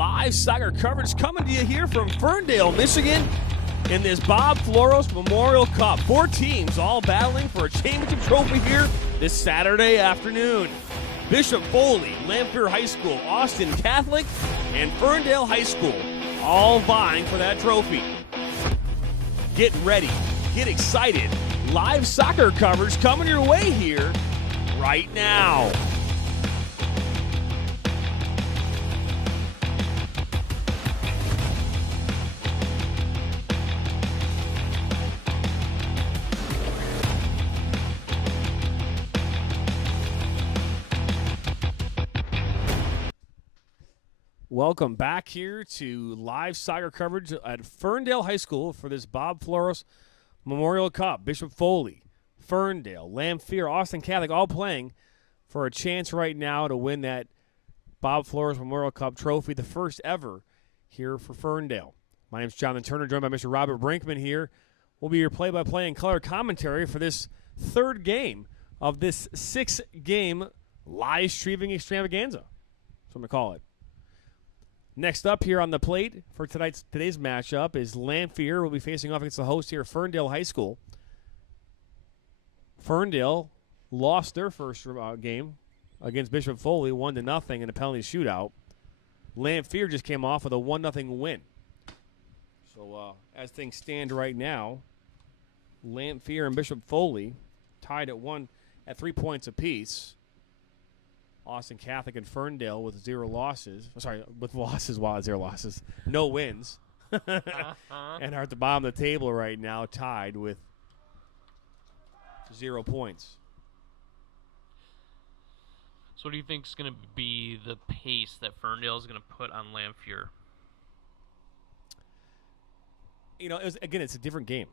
Live soccer coverage coming to you here from Ferndale, Michigan, in this Bob Floros Memorial Cup. 4 teams all battling for a championship trophy here this Saturday afternoon. Bishop Foley, Lamphere High School, Austin Catholic, and Ferndale High School all vying for that trophy. Get ready, get excited. Live soccer coverage coming your way here right now. Welcome back here to live soccer coverage at Ferndale High School for this Bob Floros Memorial Cup. Bishop Foley, Ferndale, Lamphere, Austin Catholic all playing for a chance right now to win that Bob Floros Memorial Cup trophy, the first ever here for Ferndale. My name is Jonathan Turner, joined by Mr. Robert Brinkman here. We'll be your play-by-play and color commentary for this third game of this 6-game live streaming extravaganza. That's what I'm going to call it. Next up here on the plate for today's matchup is Lamphere. Will be facing off against the host here, Ferndale High School. Ferndale lost their first game against Bishop Foley, 1-0 in a penalty shootout. Lamphere just came off with a 1-0 win. So as things stand right now, Lamphere and Bishop Foley tied at 3 points apiece. Austin Catholic and Ferndale with 0 losses. With losses while at 0 losses. No wins. And are at the bottom of the table right now, tied with 0 points. So what do you think is going to be the pace that Ferndale is going to put on Lamphere? It's a different game.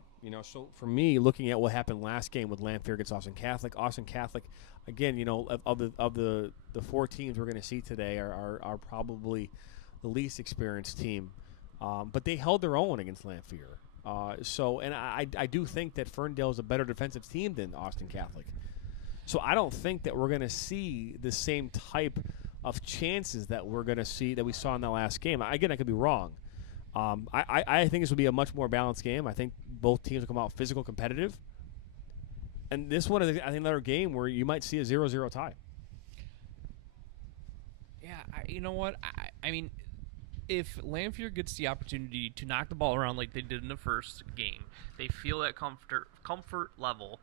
So for me, looking at what happened last game with Lamphere against Austin Catholic, again, of the 4 teams we're going to see today are probably the least experienced team, but they held their own against Lamphere. I do think that Ferndale is a better defensive team than Austin Catholic. So I don't think that we're going to see the same type of chances that we saw in that last game. Again, I could be wrong. I think this will be a much more balanced game. I think both teams will come out physical, competitive. And this one is, I think, another game where you might see a 0-0 tie. Yeah, you know what? I mean, if Lamphere gets the opportunity to knock the ball around like they did in the first game, they feel that comfort level,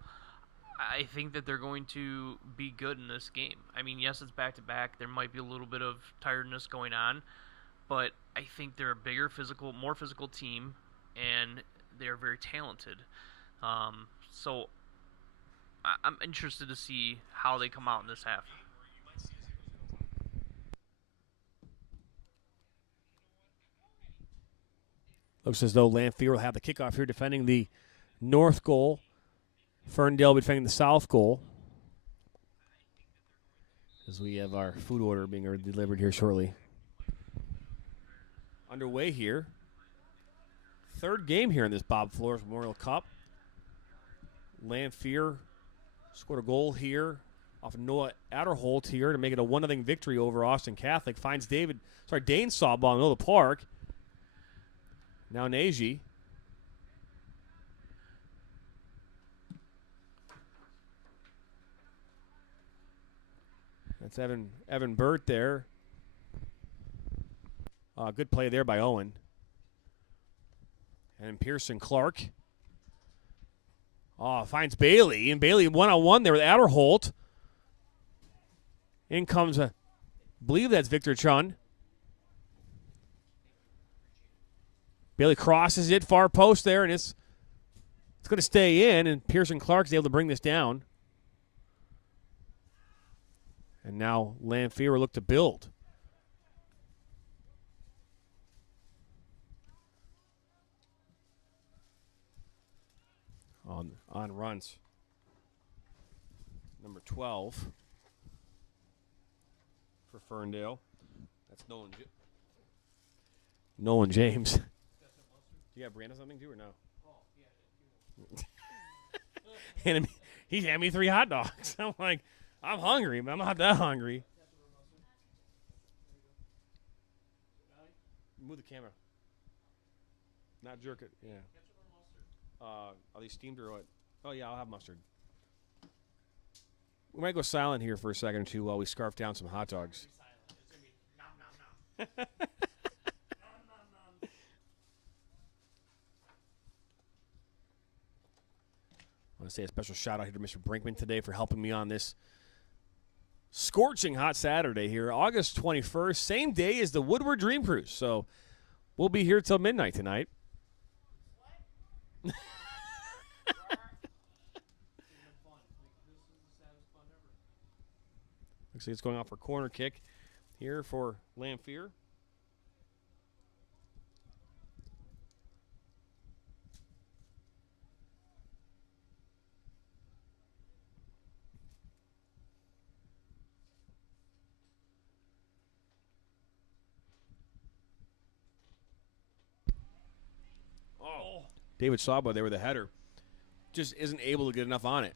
I think that they're going to be good in this game. I mean, yes, it's back-to-back. There might be a little bit of tiredness going on, but I think they're a more physical team, and they're very talented. So I'm interested to see how they come out in this half. Looks as though Lamphere will have the kickoff here, defending the north goal. Ferndale will be defending the south goal. As we have our food order being delivered here shortly. Underway here. Third game here in this Bob Floros Memorial Cup. Lamphere scored a goal here off of Noah Adderholt here to make it a 1-0 victory over Austin Catholic. Finds Dane Sawball in the middle of the park. Now Nagy. That's Evan Burt there. Good play there by Owen. And Pearson Clark. Finds Bailey. And Bailey one-on-one there with Adderholt. In comes, I believe that's Victor Chun. Bailey crosses it, far post there, and it's going to stay in. And Pearson Clark's able to bring this down. And now Lamphere will look to build. On runs. Number 12 for Ferndale. That's Nolan James. You got Brandon something too or no? Oh, yeah. And he handed me 3 hot dogs. I'm like, I'm hungry, but I'm not that hungry. Move the camera. Not jerk it. Yeah. Are they steamed or what? Oh, yeah, I'll have mustard. We might go silent here for a second or two while we scarf down some hot dogs. I want to say a special shout out here to Mr. Brinkman today for helping me on this scorching hot Saturday here, August 21st, same day as the Woodward Dream Cruise. So we'll be here till midnight tonight. Looks like it's going off for corner kick here for Lamphere. Oh, David Saba there with the header. Just isn't able to get enough on it.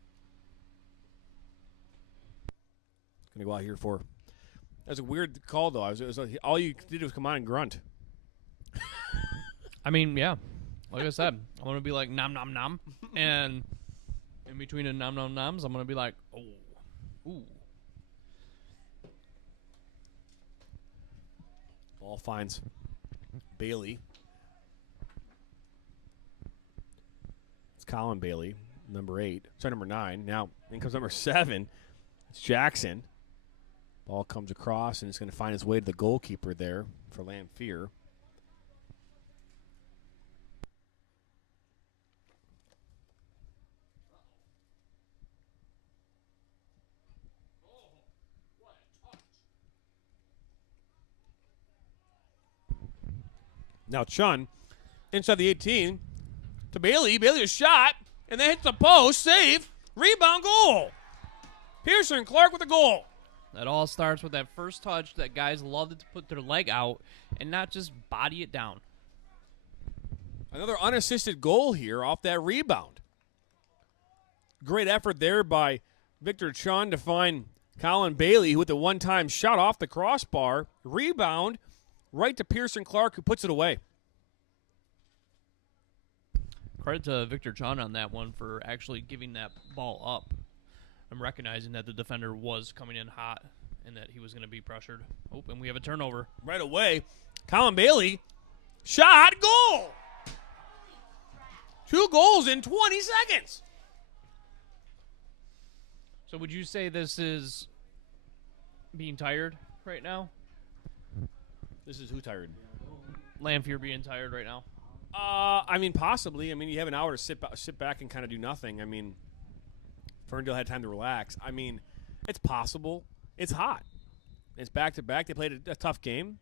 Going to go out here for. That was a weird call, though. All you did was come on and grunt. I mean, yeah. Like I said, I'm going to be like, nom, nom, nom. And in between the nom, nom, noms, I'm going to be like, oh, ooh. Ball finds Bailey. It's Colin Bailey, number 8. Sorry, number 9. Now, in comes number 7. It's Jackson. Ball comes across, and it's going to find its way to the goalkeeper there for Lamphere. Now Chun, inside the 18, to Bailey. Bailey a shot, and then hits the post. Save. Rebound goal. Pearson Clark with a goal. That all starts with that first touch that guys love to put their leg out and not just body it down. Another unassisted goal here off that rebound. Great effort there by Victor Chun to find Colin Bailey with a one-time shot off the crossbar. Rebound right to Pearson Clark, who puts it away. Credit to Victor Chun on that one for actually giving that ball up. I'm recognizing that the defender was coming in hot and that he was going to be pressured. Oh, and we have a turnover. Right away, Colin Bailey, shot, goal! 2 goals in 20 seconds. So would you say this is being tired right now? This is who tired? Lamphere being tired right now. I mean, possibly. I mean, you have an hour to sit back and kind of do nothing. I mean, Ferndale had time to relax. I mean, it's possible. It's hot. It's back-to-back. They played a tough game.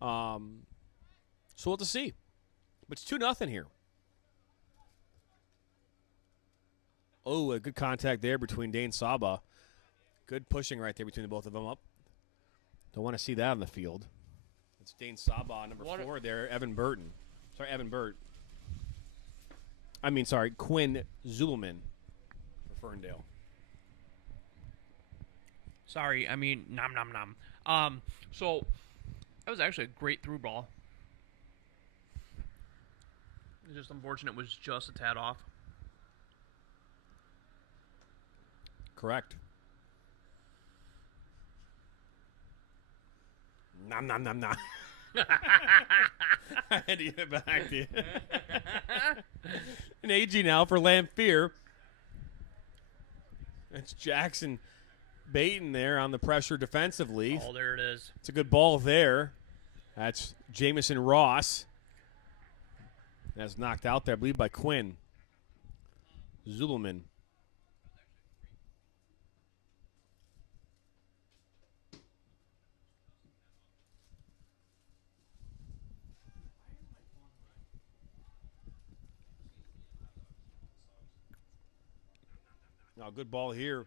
So we'll have to see. But it's 2-0 here. Oh, a good contact there between Dane Saba. Good pushing right there between the both of them up. Don't want to see that on the field. It's Dane Saba, number 4 there, Evan Burt. Quinn Zubelman for Ferndale. Sorry, I mean, nom, nom, nom. So, that was actually a great through ball. It's just unfortunate it was just a tad off. Correct. Nom, nom, nom, nom. I had to get it back to you. An AG now for Lamphere. It's Jackson baiting there on the pressure defensively. Oh, there it is. It's a good ball there. That's Jamison Ross. That's knocked out there, I believe, by Quinn Zubelman. Now, good ball here.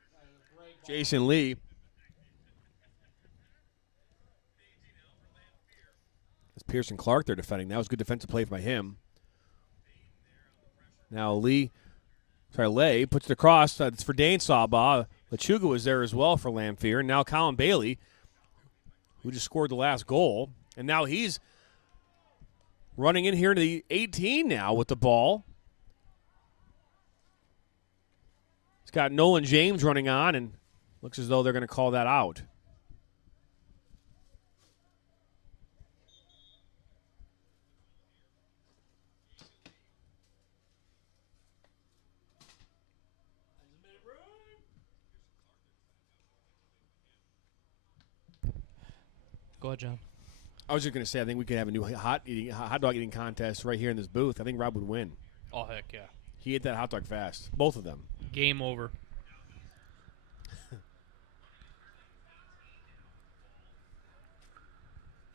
Jason Lee. That's Pearson Clark there defending. That was good defensive play by him. Now Lay puts it across. It's for Dane Saba. Lechuga was there as well for Lamphere. And now Colin Bailey, who just scored the last goal. And now he's running in here to the 18 now with the ball. It's got Nolan James running on, and looks as though they're going to call that out. Go ahead, John. I was just going to say, I think we could have a new hot dog eating contest right here in this booth. I think Rob would win. Oh, heck yeah. He ate that hot dog fast. Both of them. Game over.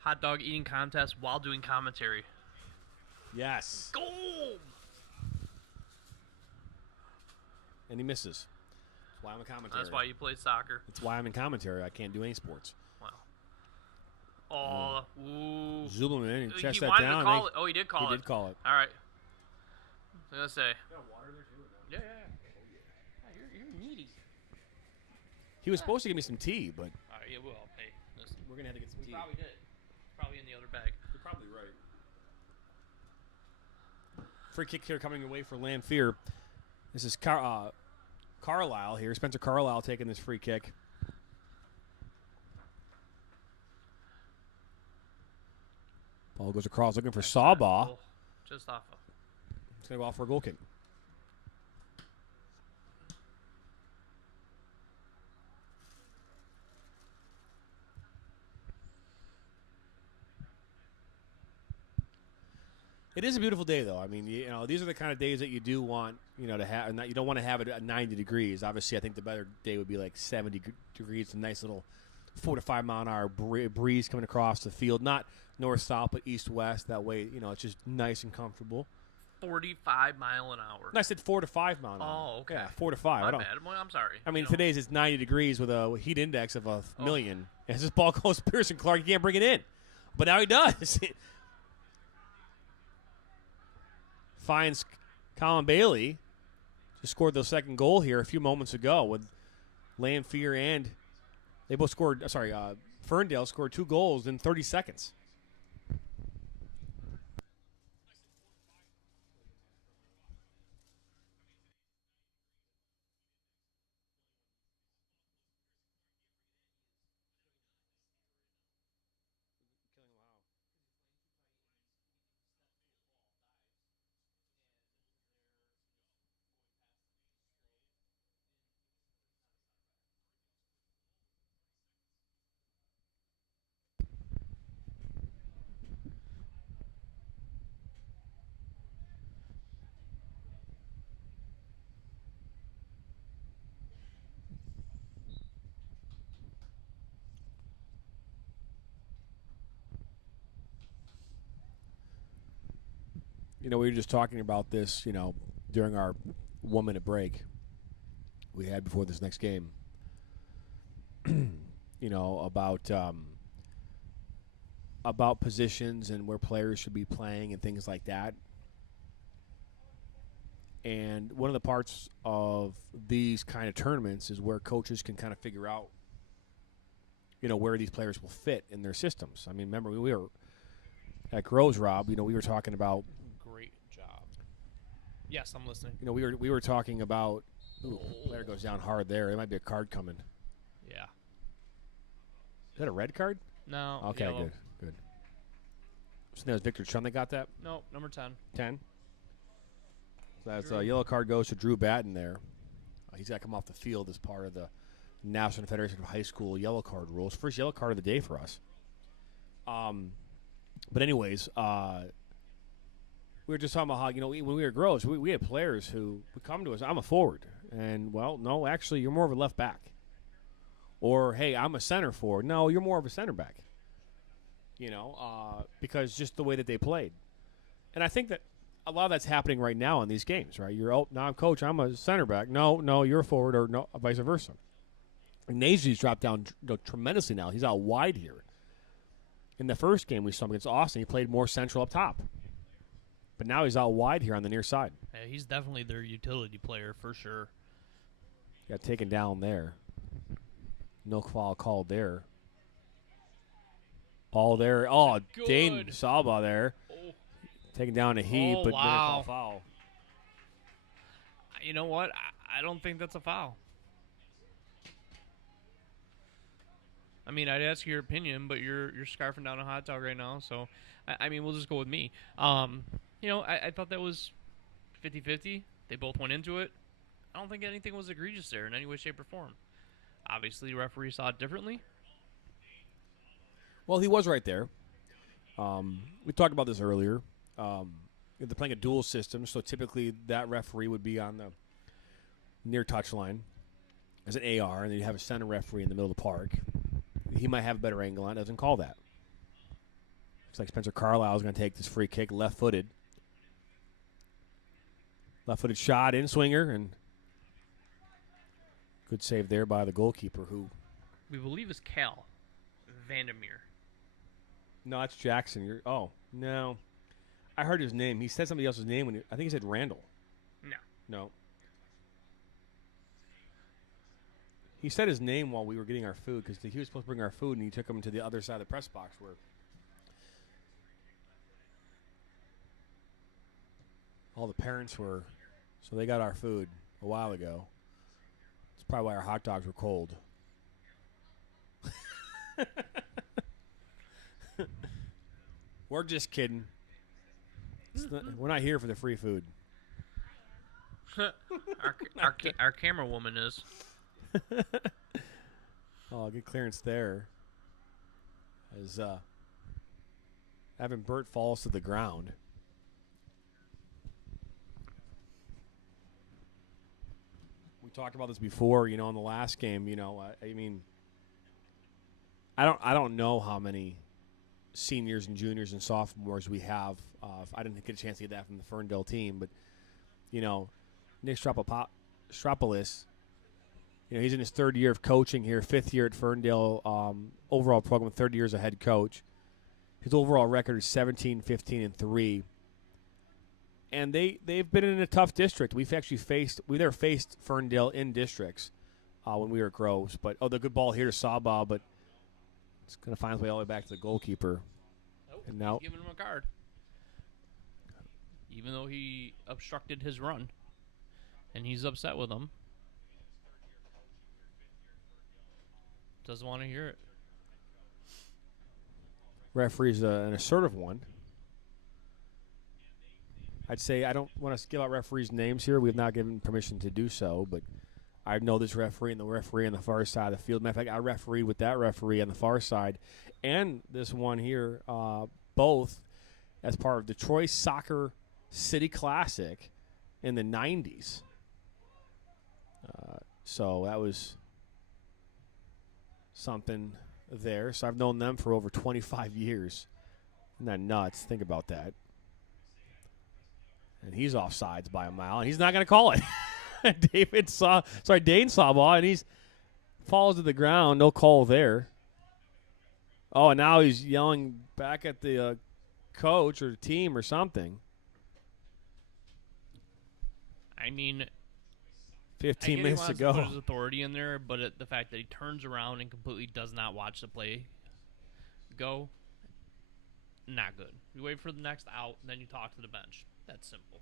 Hot dog eating contest while doing commentary. Yes. Goal! And he misses. That's why I'm a commentary. That's why you play soccer. That's why I'm in commentary. I can't do any sports. Wow. Oh, ooh. Zuberman and chest He that wanted down. to call it. Oh, he did call it. He did call it. All right. I was going to say. Got water there too? Yeah. You're needy. He was supposed to give me some tea, but All right, yeah, well, hey. Listen. we're going to have to get some tea. Probably did. Probably in the other bag. You're probably right. Free kick here coming away for Lamphere. This is Carlisle here. Spencer Carlisle taking this free kick. Ball goes across looking for Sawbaugh. Just off of. It's going to go off for a goal kick. It is a beautiful day, though. I mean, these are the kind of days that you do want, to have. And you don't want to have it at 90 degrees. Obviously, I think the better day would be like 70 degrees. A nice little 4 to 5 mile an hour breeze coming across the field. Not north-south, but east-west. That way, it's just nice and comfortable. 45 mile an hour. No, I said 4 to 5 mile an hour. Oh, okay. Yeah, 4 to 5. My bad. Well, I'm sorry. I mean, today's it's 90 degrees with a heat index of 1,000,000. As this ball goes to Pearson Clark, he can't bring it in. But now he does. Finds Colin Bailey. Just scored the second goal here a few moments ago with Lamphere and they both scored. Ferndale scored 2 goals in 30 seconds. We were just talking about this, during our 1-minute break we had before this next game. About positions and where players should be playing and things like that. And one of the parts of these kind of tournaments is where coaches can kind of figure out, where these players will fit in their systems. I mean, remember, we were at Groves, Rob, we were talking about. Great job. Yes, I'm listening. We were talking about. Ooh, player goes down hard there. There might be a card coming. Yeah. Is that a red card? No. Okay, yellow. good. So that was Victor Chun that got that? No, number 10. 10. So that's a yellow card goes to Drew Batten there. He's got to come off the field as part of the National Federation of High School yellow card rules. First yellow card of the day for us. But anyways, we were just talking about how, when we were Groves, we had players who would come to us, I'm a forward. And, well, no, actually, you're more of a left back. Or, hey, I'm a center forward. No, you're more of a center back. Because just the way that they played. And I think that a lot of that's happening right now in these games, right? Now I'm coach, I'm a center back. No, you're a forward, or no, vice versa. Nazy's dropped down tremendously now. He's out wide here. In the first game we saw him against Austin, he played more central up top. But now he's out wide here on the near side. Yeah, he's definitely their utility player for sure. Got taken down there. No foul called there. Ball there. Oh, Dane Saba there. Taken down a heat, Oh, but wow. didn't call foul. You know what? I don't think that's a foul. I mean, I'd ask your opinion, but you're scarfing down a hot dog right now, so I mean, we'll just go with me. You know, I thought that was 50-50. They both went into it. I don't think anything was egregious there in any way, shape, or form. Obviously, the referee saw it differently. Well, he was right there. We talked about this earlier. They're playing a dual system, so typically that referee would be on the near touchline as an AR, and then you have a center referee in the middle of the park. He might have a better angle on it. Doesn't call that. Looks like Spencer Carlisle is going to take this free kick, left-footed. Left-footed shot, in-swinger, and good save there by the goalkeeper, who... We believe is Cal Vandermeer. No, that's Jackson. No. I heard his name. He said somebody else's name. I think he said Randall. No. He said his name while we were getting our food because he was supposed to bring our food, and he took him to the other side of the press box where all the parents were. So they got our food a while ago. That's probably why our hot dogs were cold. We're just kidding. We're not here for the free food. our camera woman is. Oh, good clearance there. As Evan Burt falls to the ground. We talked about this before, in the last game. I mean, I don't know how many seniors and juniors and sophomores we have. I didn't get a chance to get that from the Ferndale team, but Nick Strapolis. He's in his third year of coaching here, fifth year at Ferndale overall program, third year as a head coach. His overall record is 17-15-3. And they've been in a tough district. We never faced Ferndale in districts when we were at Groves. But the good ball here to Sawbaugh, but it's going to find its way all the way back to the goalkeeper. And now Giving him a card, even though he obstructed his run, and he's upset with him. Doesn't want to hear it. Referee's an assertive one. I'd say I don't want to give out referees' names here. We have not given permission to do so, but I know this referee and the referee on the far side of the field. Matter of fact, I refereed with that referee on the far side and this one here, both as part of Detroit Soccer City Classic in the 90s. So that was something there. So I've known them for over 25 years. Isn't that nuts? Think about that. And he's offsides by a mile, and he's not going to call it. Dane Sawbaugh, and he's falls to the ground. No call there. Oh, and now he's yelling back at the coach or team or something. I mean, 15 minutes to go. He wants to put his authority in there, but the fact that he turns around and completely does not watch the play go, not good. You wait for the next out, and then you talk to the bench. That's simple.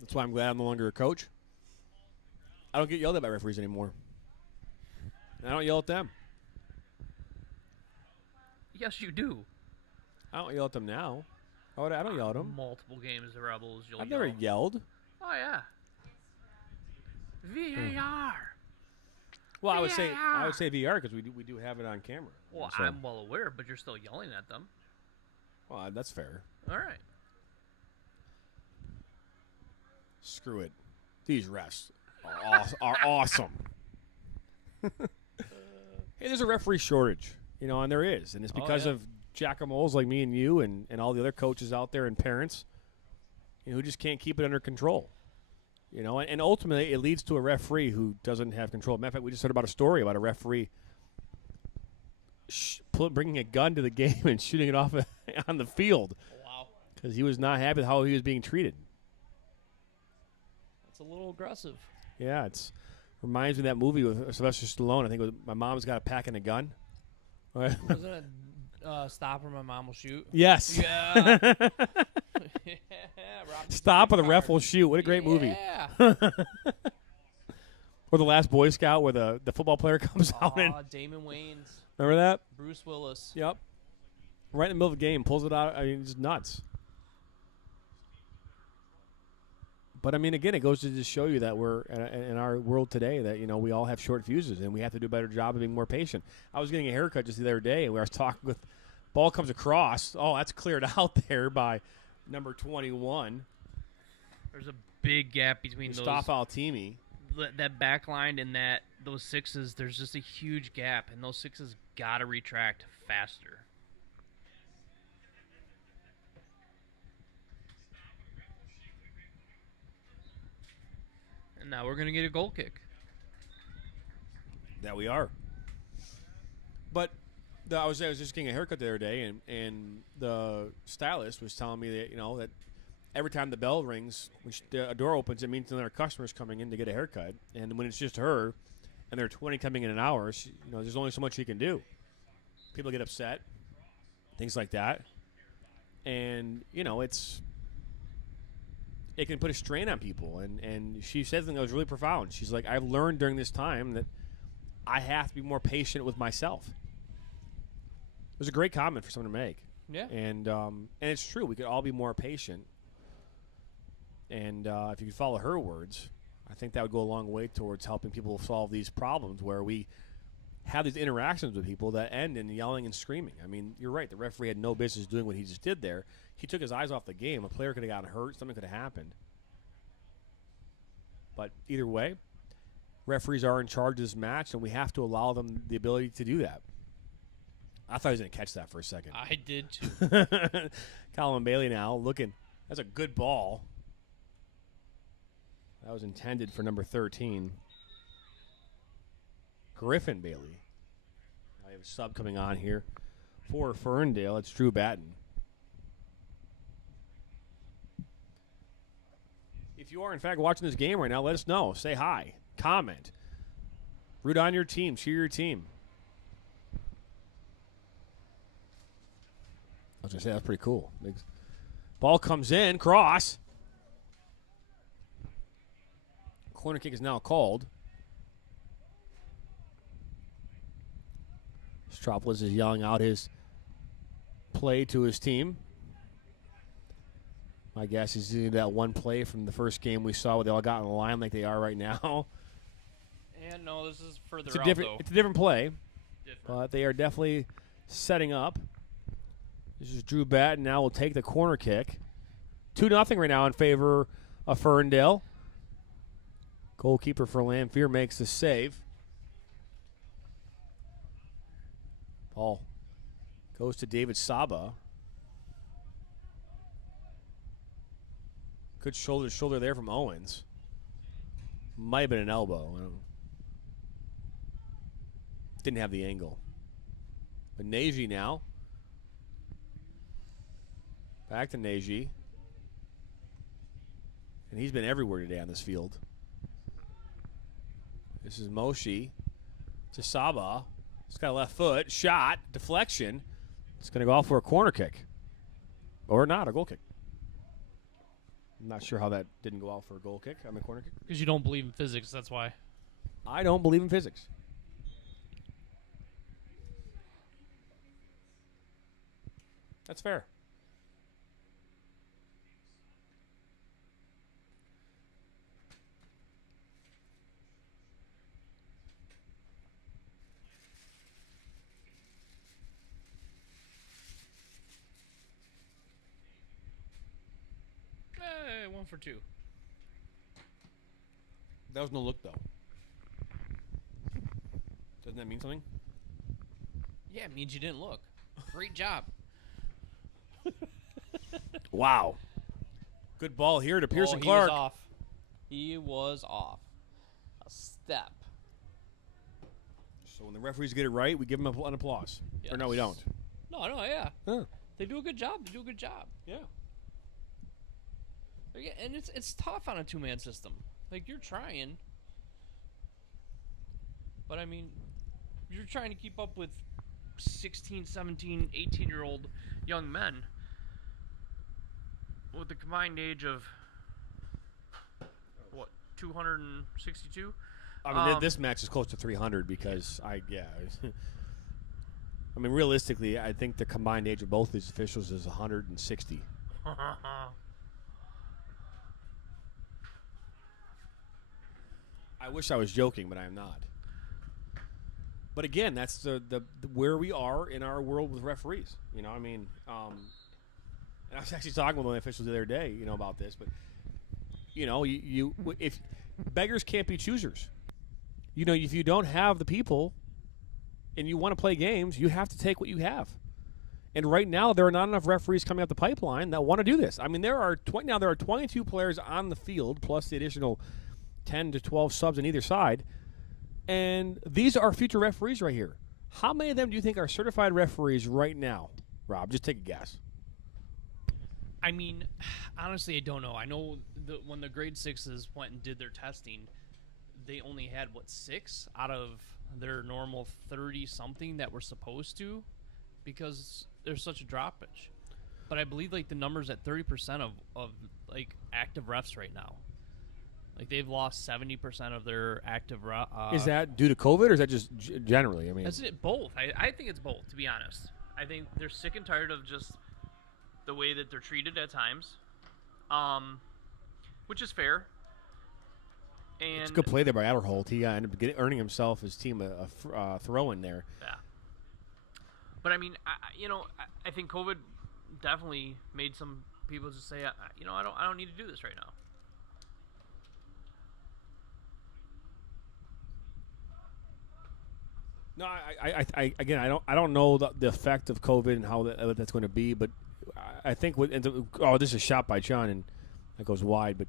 That's why I'm glad I'm no longer a coach. I don't get yelled at by referees anymore. And I don't yell at them. Yes, you do. I don't yell at them now. I don't yell at them. Multiple games, the Rebels. I've never yelled. Oh, yeah. VAR. Well, I would say VR because we do have it on camera. Well, so. I'm well aware, but you're still yelling at them. Well, that's fair. All right. Screw it. These refs are awesome. Hey, there's a referee shortage, and there is, and it's because of jackamoles like me and you and all the other coaches out there and parents, who just can't keep it under control. And ultimately it leads to a referee who doesn't have control. Matter of fact, we just heard about a story about a referee bringing a gun to the game and shooting it off on the field. Wow. Because he was not happy with how he was being treated. That's a little aggressive. Yeah, it's Reminds me of that movie with Sylvester Stallone. I think it was My Mom's Got a Pack and a Gun. Right? Wasn't it Stop or My Mom Will Shoot? Yes. Yeah. Yeah, Stop or the Ref Will Shoot. What a great movie. Yeah. Or The Last Boy Scout where the football player comes out and Damon Wayans. remember that? Bruce Willis. Yep. Right in the middle of the game, pulls it out. I mean, it's nuts. But I mean, again, it goes to just show you that we're in our world today that we all have short fuses and we have to do a better job of being more patient. I was getting a haircut just the other day and I was talking with ball comes across. Oh, that's cleared out there by number 21. There's a big gap between Mustafa Altimi. That back line and those sixes. There's just a huge gap, and those sixes gotta retract faster. And now we're gonna get a goal kick. That we are. But I was just getting a haircut the other day, and the stylist was telling me that that every time the bell rings, when a door opens, it means another customer's coming in to get a haircut. And when it's just her, and there are 20 coming in an hour, there's only so much she can do. People get upset, things like that, and it can put a strain on people. And she said something that was really profound. She's like, I've learned during this time that I have to be more patient with myself. It was a great comment for someone to make. Yeah. And it's true. We could all be more patient. And if you could follow her words, I think that would go a long way towards helping people solve these problems where we have these interactions with people that end in yelling and screaming. I mean, you're right. The referee had no business doing what he just did there. He took his eyes off the game. A player could have gotten hurt. Something could have happened. But either way, referees are in charge of this match, and we have to allow them the ability to do that. I thought he was going to catch that for a second. I did too. Colin Bailey now looking. That's a good ball. That was intended for number 13. Griffin Bailey. I have a sub coming on here for Ferndale. It's Drew Batten. If you are, in fact, watching this game right now, let us know. Say hi. Comment. Root on your team. Cheer your team. I was going to say, that's pretty cool. Ball comes in. Cross. Corner kick is now called. Stropolis is yelling out his play to his team. My guess is that one play from the first game we saw where they all got in the line like they are right now. And no, this is further It's a out, different, though. it's a different play, Different. but they are definitely setting up. This is Drew Batten. Now will take the corner kick. 2-0 right now in favor of Ferndale. Goalkeeper for Lamphere makes the save. Ball goes to David Saba. Good shoulder to shoulder there from Owens. Might have been an elbow. I don't know. Didn't have the angle. But Neji now. Back to Neji. And he's been everywhere today on this field. This is Moshi to Saba. He's got a left foot. Shot. Deflection. It's going to go out for a corner kick. Or not, a goal kick. I'm not sure how that didn't go out for a goal kick. I mean, corner kick. Because you don't believe in physics, that's why. I don't believe in physics. That's fair. Hey, 1 for 2. That was no look, though. Doesn't that mean something? Yeah, it means you didn't look. Great job. Wow. Good ball here to Pearson he Clark. was off. He was off. A step. So when the referees get it right, we give them an applause. Yes. Or no, we don't. No, yeah. Huh. They do a good job. Yeah. And it's tough on a two-man system. Like, you're trying. But I mean, you're trying to keep up with 16, 17, 18-year-old young men with a combined age of, what, 262? I mean, this match is close to 300 because I mean, realistically, I think the combined age of both these officials is 160. I wish I was joking, but I am not. But again, that's the where we are in our world with referees. You know, I mean, and I was actually talking with one of the officials the other day, you know, about this. But you know, if beggars can't be choosers, you know, if you don't have the people and you want to play games, you have to take what you have. And right now, there are not enough referees coming up the pipeline that want to do this. I mean, there are 22 players on the field plus the additional 10 to 12 subs on either side. And these are future referees right here. How many of them do you think are certified referees right now, Rob? Just take a guess. I mean, honestly, I don't know. I know when the grade 6s went and did their testing, they only had, 6 out of their normal 30-something that were supposed to, because there's such a droppage. But I believe, the number's at 30% of active refs right now. They've lost 70% of their active. Is that due to COVID, or is that just generally? I mean, that's it. Both. I think it's both. To be honest, I think they're sick and tired of just the way that they're treated at times, which is fair. And it's a good play there by Aberholt. He ended up earning himself his team a throw in there. Yeah. But I mean, I think COVID definitely made some people just say, I don't need to do this right now. No, I don't know the effect of COVID and how that's going to be, but I think this is a shot by John and that goes wide, but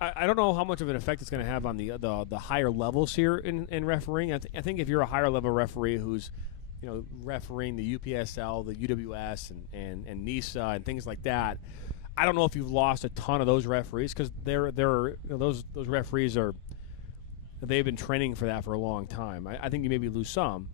I don't know how much of an effect it's going to have on the higher levels here in refereeing. I think if you're a higher level referee who's refereeing the UPSL, the UWS, and NISA and things like that, I don't know if you've lost a ton of those referees because those referees they've been training for that for a long time. I think you maybe lose some,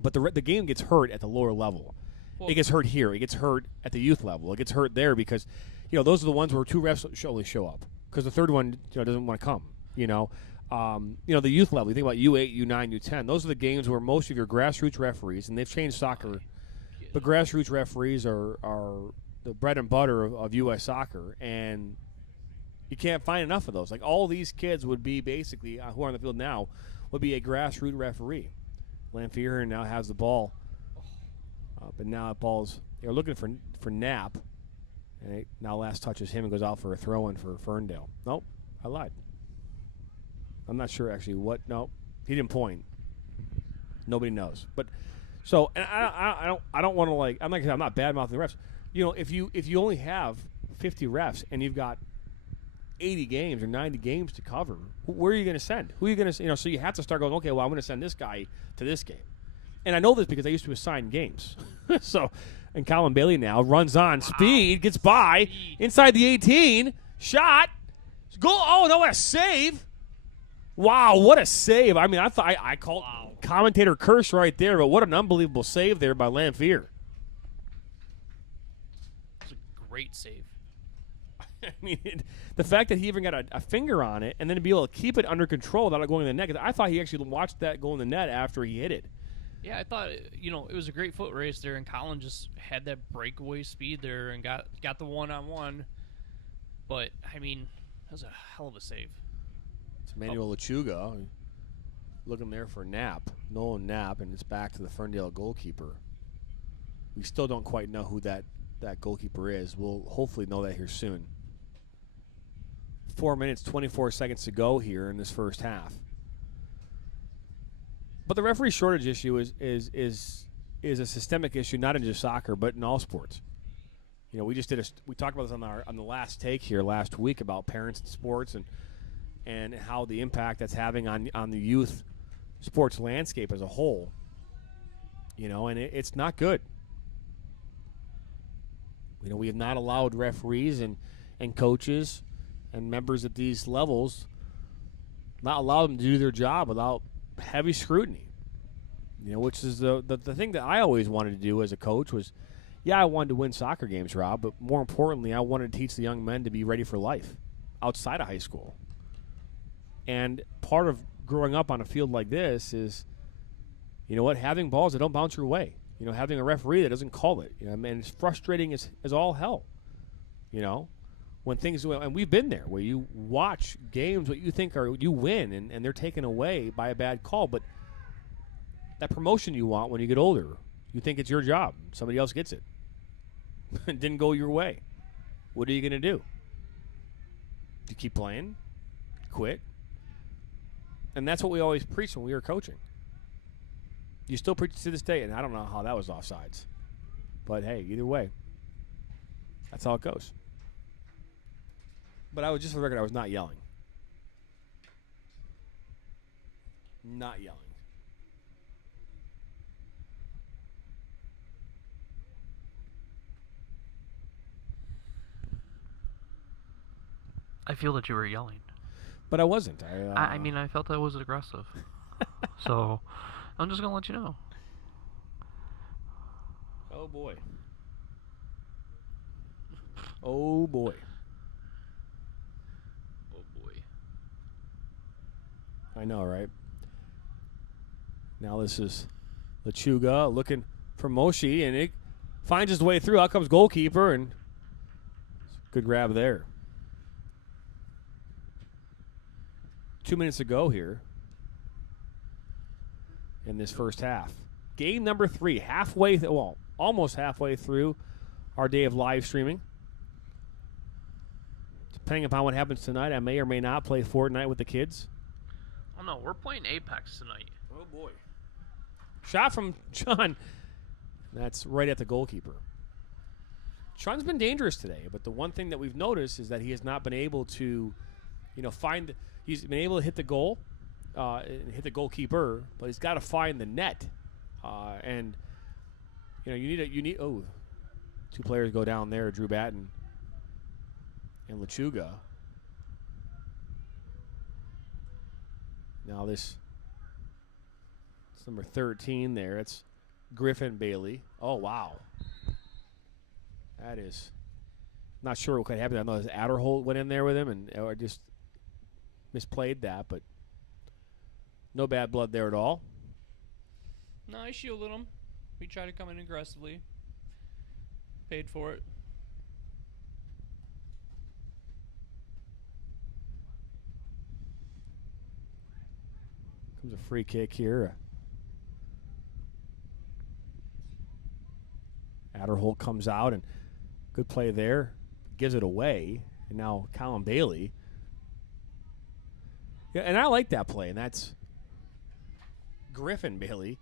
but the game gets hurt at the lower level. Well, it gets hurt here. It gets hurt at the youth level. It gets hurt there because, those are the ones where 2 refs only show up because the third one doesn't want to come. The youth level. You think about U8, U9, U10. Those are the games where most of your grassroots referees, and they've changed soccer, but grassroots referees are the bread and butter of U.S. soccer, and you can't find enough of those. All these kids would be basically, who are on the field now, would be a grassroots referee. Lamphere now has the ball. But now that ball's, they're looking for Knapp. And now last touches him and goes out for a throw-in for Ferndale. Nope, I lied. I'm not sure actually what. No, he didn't point. Nobody knows. But so, and I don't want to I'm not bad mouthing the refs. If you only have 50 refs and you've got 80 games or 90 games to cover, where are you going to send? Who are you going to, so you have to start going, okay, well, I'm going to send this guy to this game. And I know this because I used to assign games. And Colin Bailey now runs on speed, gets by, inside the 18, shot, goal. Oh, no, what a save. Wow, what a save. I mean, I called commentator curse right there, but what an unbelievable save there by Lamphere. It's a great save. I mean, the fact that he even got a finger on it and then to be able to keep it under control without it going in the net. I thought he actually watched that go in the net after he hit it. Yeah, I thought, it was a great foot race there, and Colin just had that breakaway speed there and got the one-on-one. But, I mean, that was a hell of a save. It's Emmanuel Lechuga looking there for Knapp, Nolan Knapp, and it's back to the Ferndale goalkeeper. We still don't quite know who that goalkeeper is. We'll hopefully know that here soon. 4 minutes, 24 seconds to go here in this first half. But the referee shortage issue is a systemic issue, not in just soccer, but in all sports. We just we talked about this on the last take here last week about parents in sports and how the impact that's having on the youth sports landscape as a whole. And it's not good. We have not allowed referees and coaches and members at these levels, not allow them to do their job without heavy scrutiny. Which is the thing that I always wanted to do as a coach was, I wanted to win soccer games, Rob, but more importantly, I wanted to teach the young men to be ready for life outside of high school. And part of growing up on a field like this is, having balls that don't bounce your way. Having a referee that doesn't call it. It's frustrating as all hell. When things, and we've been there, where you watch games what you think you win, and they're taken away by a bad call, but that promotion you want when you get older, you think it's your job. Somebody else gets it. It didn't go your way. What are you going to do? You keep playing? Quit? And that's what we always preached when we were coaching. You still preach to this day, and I don't know how that was offsides. But, hey, either way, that's how it goes. But I was, just for the record, I was not yelling. Not yelling. I feel that you were yelling. But I wasn't. I mean, I felt that was aggressive. So, I'm just going to let you know. Oh, boy. Oh, boy. Oh, boy. I know, right? Now this is Lechuga looking for Moshi, and it finds his way through. Out comes goalkeeper, and good grab there. 2 minutes to go here in this first half. Game number 3, almost halfway through our day of live streaming. Depending upon what happens tonight, I may or may not play Fortnite with the kids. Oh, no, we're playing Apex tonight. Oh, boy. Shot from John. That's right at the goalkeeper. Sean's been dangerous today, but the one thing that we've noticed is that he has not been able to, find. He's been able to hit the goal, and hit the goalkeeper, but he's got to find the net. And you need. Oh, 2 players go down there: Drew Batten and Lechuga. Now it's number 13 there. It's Griffin Bailey. Oh, wow. That is not sure what could happen. I know his Adderholt went in there with him and just misplayed that, but no bad blood there at all. No, I shielded him. We tried to come in aggressively. Paid for it. Comes a free kick here. Adderholt comes out, and good play there. Gives it away. And now Colin Bailey. Yeah, and I like that play, and that's Griffin Bailey.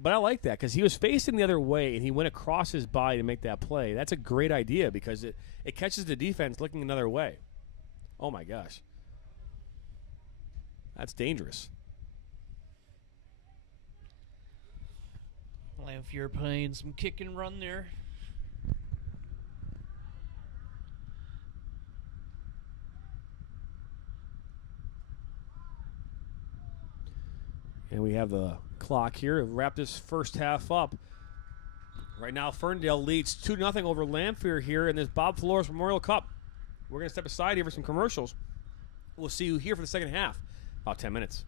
But I like that because he was facing the other way, and he went across his body to make that play. That's a great idea because it catches the defense looking another way. Oh, my gosh. That's dangerous. Lamphere playing some kick and run there. And we have the clock here to wrap this first half up. Right now, Ferndale leads 2-0 over Lamphere here in this Bob Flores Memorial Cup. We're going to step aside here for some commercials. We'll see you here for the second half. About 10 minutes.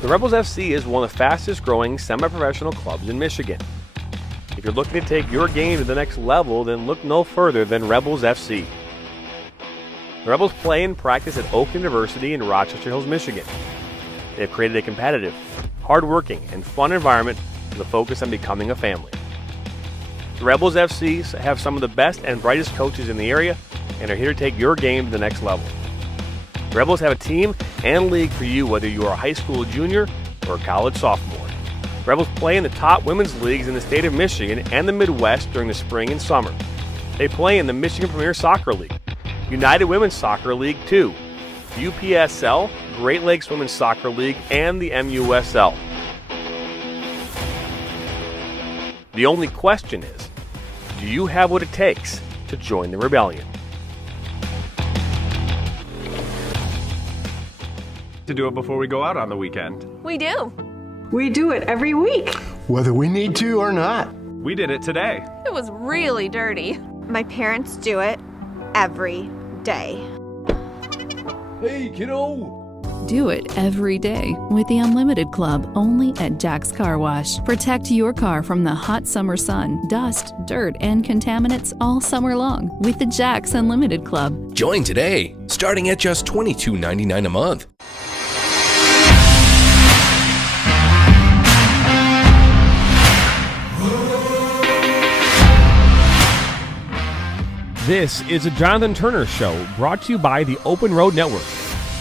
The Rebels FC is one of the fastest growing semi-professional clubs in Michigan. If you're looking to take your game to the next level, then look no further than Rebels FC. The Rebels play and practice at Oak University in Rochester Hills, Michigan. They have created a competitive, hard-working, and fun environment with a focus on becoming a family. The Rebels FC have some of the best and brightest coaches in the area and are here to take your game to the next level. The Rebels have a team and league for you whether you are a high school junior or a college sophomore. The Rebels play in the top women's leagues in the state of Michigan and the Midwest during the spring and summer. They play in the Michigan Premier Soccer League, United Women's Soccer League 2, UPSL, Great Lakes Women's Soccer League, and the MUSL. The only question is, do you have what it takes to join the rebellion? To do it before we go out on the weekend. We do. We do it every week. Whether we need to or not. We did it today. It was really dirty. My parents do it every day. Hey, kiddo! Do it every day with the Unlimited Club only at Jack's Car Wash. Protect your car from the hot summer sun, dust, dirt, and contaminants all summer long with the Jack's Unlimited Club. Join today, starting at just $22.99 a month. This is a Jonathan Turner Show brought to you by the Open Road Network.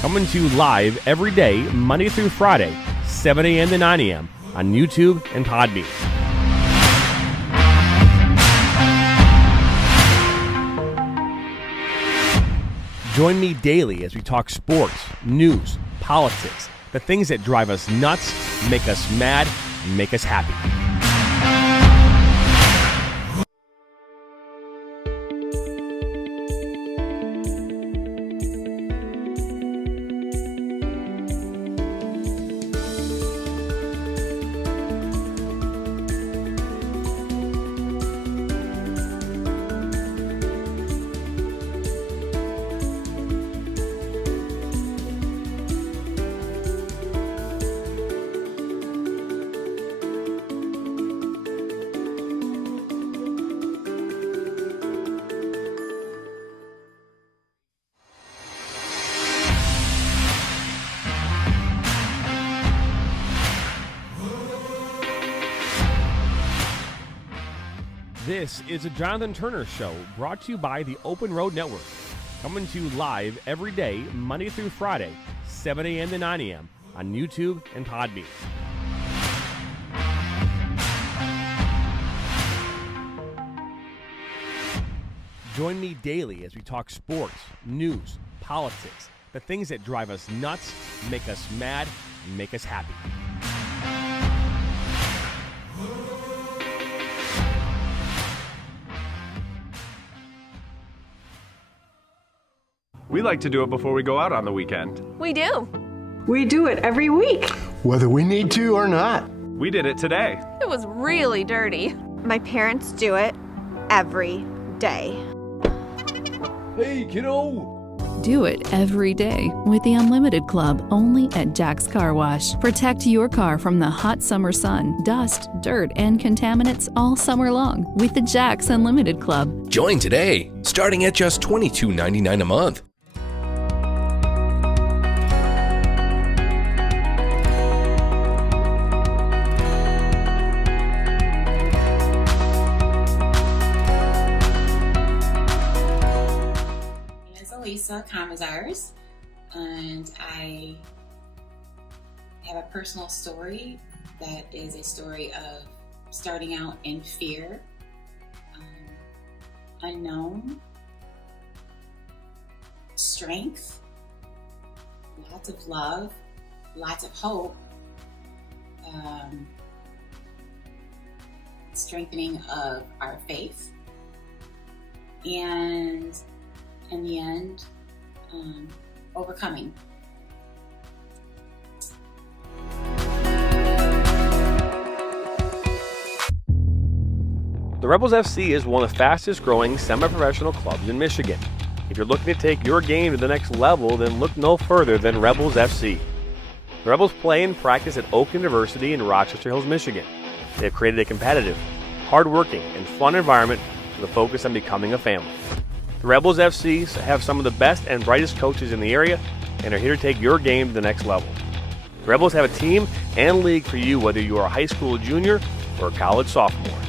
Coming to you live every day, Monday through Friday, 7 a.m. to 9 a.m. on YouTube and Podbean. Join me daily as we talk sports, news, politics, the things that drive us nuts, make us mad, and make us happy. This is a Jonathan Turner Show brought to you by the Open Road Network. Coming to you live every day, Monday through Friday, 7 a.m. to 9 a.m. on YouTube and Podbean. Join me daily as we talk sports, news, politics, the things that drive us nuts, make us mad, and make us happy. We like to do it before we go out on the weekend. We do. We do it every week. Whether we need to or not. We did it today. It was really dirty. My parents do it every day. Hey, kiddo! Do it every day with the Unlimited Club only at Jack's Car Wash. Protect your car from the hot summer sun, dust, dirt, and contaminants all summer long with the Jack's Unlimited Club. Join today, starting at just $22.99 a month. Lisa Kamazars, and I have a personal story that is a story of starting out in fear, unknown, strength, lots of love, lots of hope, strengthening of our faith, and in the end, overcoming. The Rebels FC is one of the fastest growing semi-professional clubs in Michigan. If you're looking to take your game to the next level, then look no further than Rebels FC. The Rebels play and practice at Oak University in Rochester Hills, Michigan. They have created a competitive, hard-working, and fun environment with a focus on becoming a family. The Rebels FC have some of the best and brightest coaches in the area and are here to take your game to the next level. The Rebels have a team and league for you whether you are a high school junior or a college sophomore.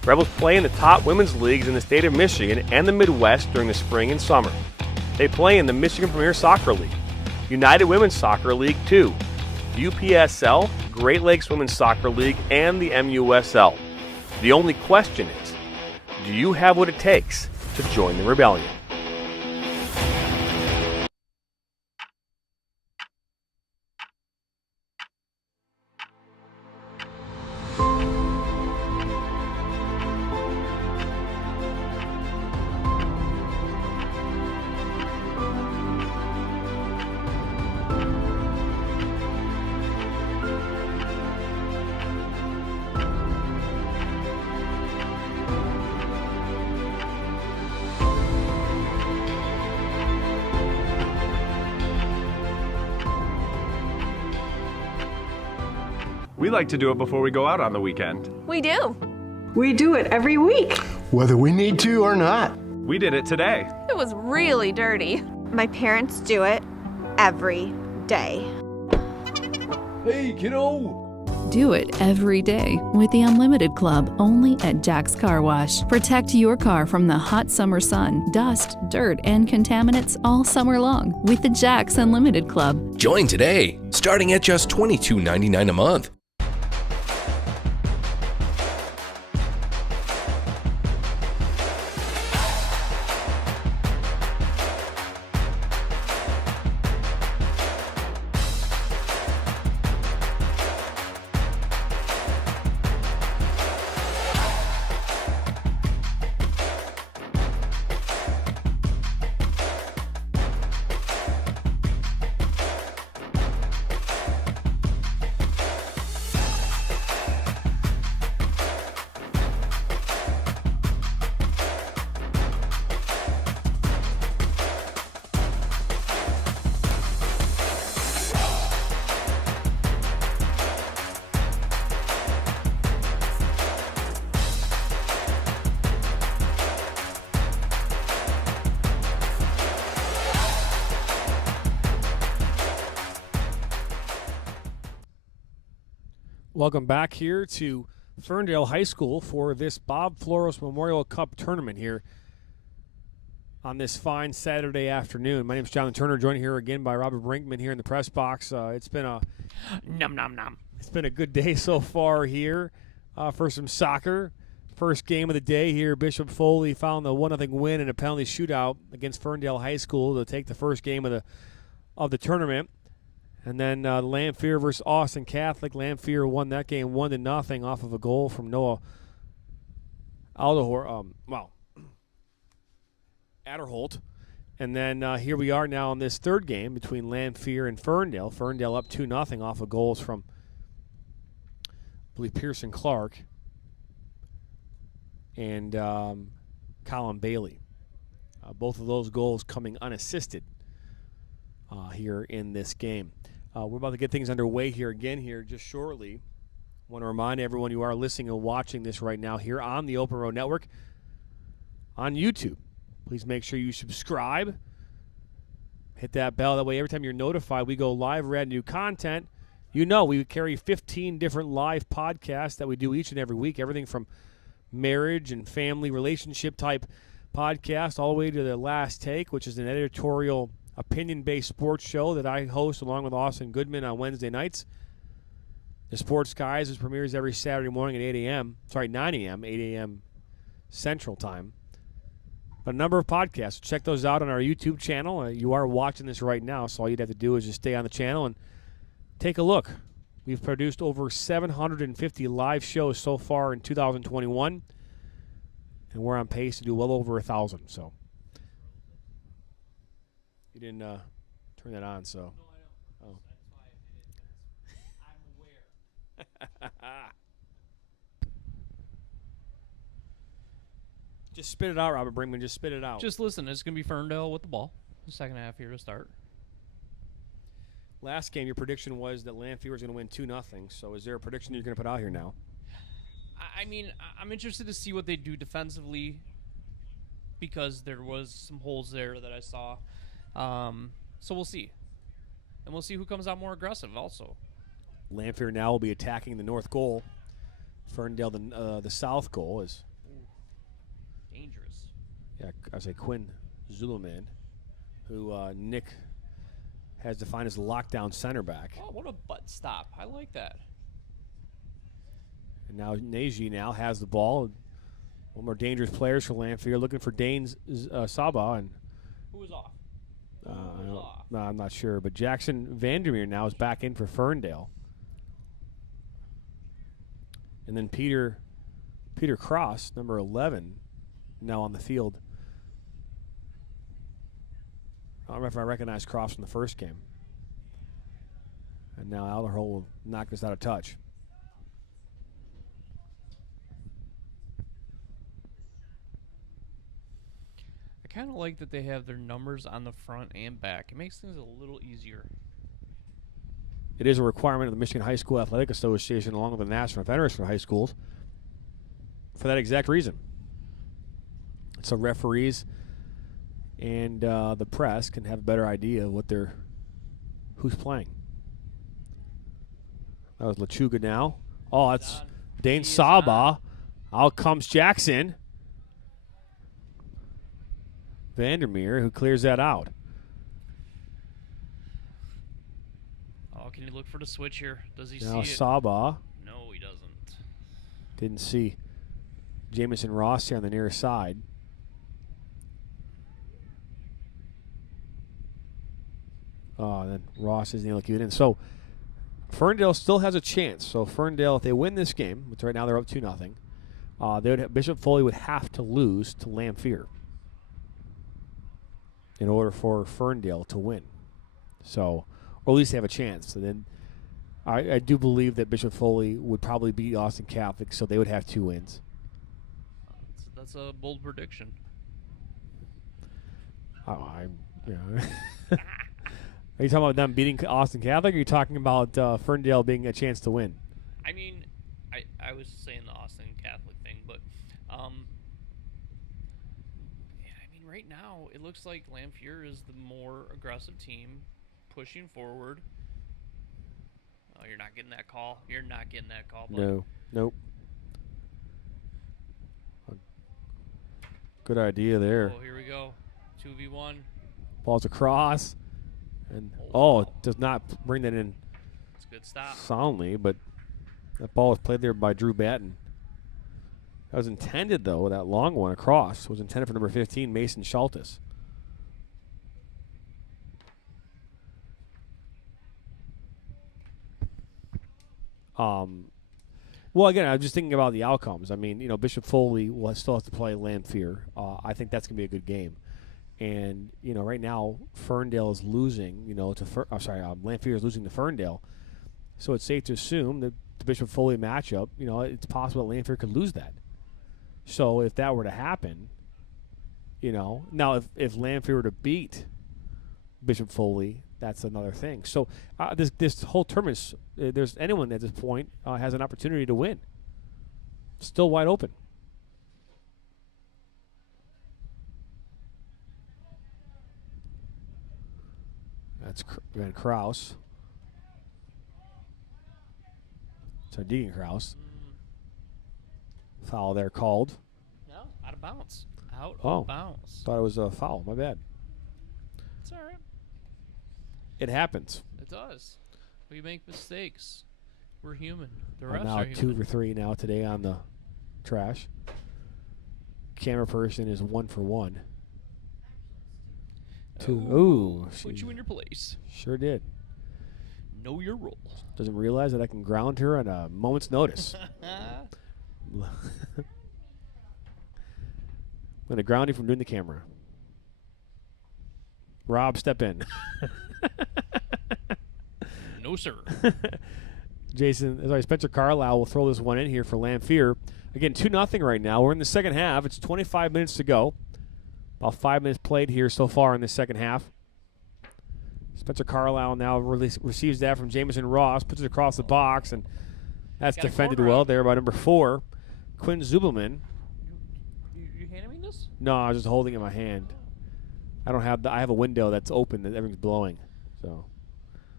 The Rebels play in the top women's leagues in the state of Michigan and the Midwest during the spring and summer. They play in the Michigan Premier Soccer League, United Women's Soccer League 2, UPSL, Great Lakes Women's Soccer League, and the MUSL. The only question is, do you have what it takes to join the rebellion? We like to do it before we go out on the weekend. We do. We do it every week. Whether we need to or not. We did it today. It was really dirty. My parents do it every day. Hey, kiddo! Do it every day with the Unlimited Club only at Jack's Car Wash. Protect your car from the hot summer sun, dust, dirt, and contaminants all summer long with the Jack's Unlimited Club. Join today, starting at just $22.99 a month. Welcome back here to Ferndale High School for this Bob Floros Memorial Cup tournament here on this fine Saturday afternoon. My name is Jonathan Turner, joined here again by Robert Brinkman here in the press box. It's been a It's been a good day so far here for some soccer. First game of the day here, Bishop Foley found the 1-0 win in a penalty shootout against Ferndale High School to take the first game of the tournament. And then Lamphere versus Austin Catholic. Lamphere won that game 1-0 off of a goal from Noah Adderholt. And then here we are now in this third game between Lamphere and Ferndale. Ferndale up 2-0 off of goals from, I believe, Pearson Clark and Colin Bailey. Both of those goals coming unassisted here in this game. We're about to get things underway here again here just shortly. I want to remind everyone you are listening and watching this right now here on the Open Road Network on YouTube. Please make sure you subscribe. Hit that bell. That way every time you're notified we go live or add new content, you know we carry 15 different live podcasts that we do each and every week. Everything from marriage and family relationship type podcast all the way to The Last Take, which is an editorial opinion-based sports show that I host along with Austin Goodman on Wednesday nights. The Sports Guys is premieres every Saturday morning at 9 a.m., 8 a.m. Central Time. But a number of podcasts. Check those out on our YouTube channel. You are watching this right now, so all you'd have to do is just stay on the channel and take a look. We've produced over 750 live shows so far in 2021, and we're on pace to do well over 1,000. So you didn't turn that on, so. No, I know. Oh. That's why I did it. I'm aware. Just spit it out, Robert Brinkman. Just spit it out. Just listen. It's going to be Ferndale with the ball. The second half here to start. Last game, your prediction was that Lamphere was going to win 2-0. So is there a prediction you're going to put out here now? I mean, I'm interested to see what they do defensively because there was some holes there that I saw. So we'll see. And we'll see who comes out more aggressive also. Lamphere now will be attacking the north goal. Ferndale, the south goal is dangerous. Yeah, I say Quinn Zuluman, who Nick has defined as the lockdown center back. Oh, what a butt stop. I like that. And now Neji now has the ball. One more dangerous players for Lamphere, looking for Danes Saba. And who was off? No, I'm not sure. But Jackson Vandermeer now is back in for Ferndale. And then Peter Cross, number 11, now on the field. I don't know if I recognize Cross from the first game. And now Alderholt will knock this out of touch. I kind of like that they have their numbers on the front and back. It makes things a little easier. it is a requirement of the Michigan High School Athletic Association along with the National Federation of High Schools for that exact reason. So referees and the press can have a better idea of who's playing. That was LeChuga now. Oh, that's Dane Saba. Out comes Jackson. Vandermeer, who clears that out. Oh, can you look for the switch here? Does he Now see it? Saba. No, he doesn't. Didn't see Jamison Ross here on the near side. Oh, then Ross isn't able to keep it in. So Ferndale still has a chance. So Ferndale, if they win this game, which right now they're up 2-0, Bishop Foley would have to lose to Lamphere in order for Ferndale to win. So, or at least have a chance. So then I do believe that Bishop Foley would probably beat Austin Catholic, so they would have 2 wins. That's a bold prediction. Oh, Are you talking about them beating Austin Catholic, or are you talking about Ferndale being a chance to win? I mean, I was saying the Austin Catholic thing, but yeah, I mean, right now it looks like Lamphere is the more aggressive team, pushing forward. Oh, you're not getting that call. You're not getting that call. Buddy. No, nope. Good idea there. Oh, here we go. 2v1. Ball's across. And it does not bring that in It's a good stop. soundly, but that ball was played there by Drew Batten. That was intended, though, that long one across was intended for number 15, Mason Schultes. Well, again, I'm just thinking about the outcomes. I mean, Bishop Foley will still have to play Lamphere. I think that's going to be a good game. And, right now, Ferndale is losing, Lamphere is losing to Ferndale. So it's safe to assume that the Bishop Foley matchup, it's possible that Lamphere could lose that. So if that were to happen, now if Lamphere were to beat Bishop Foley, that's another thing. So this whole tournament, there's anyone at this point has an opportunity to win. Still wide open. That's Van Kraus. So Deegan Kraus. Foul there called. No, out of bounds. Out Oh, of bounds. thought it was a foul. My bad. It's all right. It happens. It does. We make mistakes. We're human. The I'm refs now are 2 human. for 3 now today on the trash. Camera person is 1 for 1. Ooh, Put she you in your place. sure did. Know your role. Doesn't realize that I can ground her on a moment's notice. I'm going to ground you from doing the camera. Rob, step in. No, sir. Spencer Carlisle will throw this one in here for Lamphere. Again, 2-0 right now. We're in the second half. It's 25 minutes to go. About 5 minutes played here so far in the second half. Spencer Carlisle now receives that from Jamison Ross, puts it across the box, and that's defended well there by number 4, Quinn Zubelman. You handing me this? No, I was just holding it in my hand. I have a window that's open that everything's blowing. So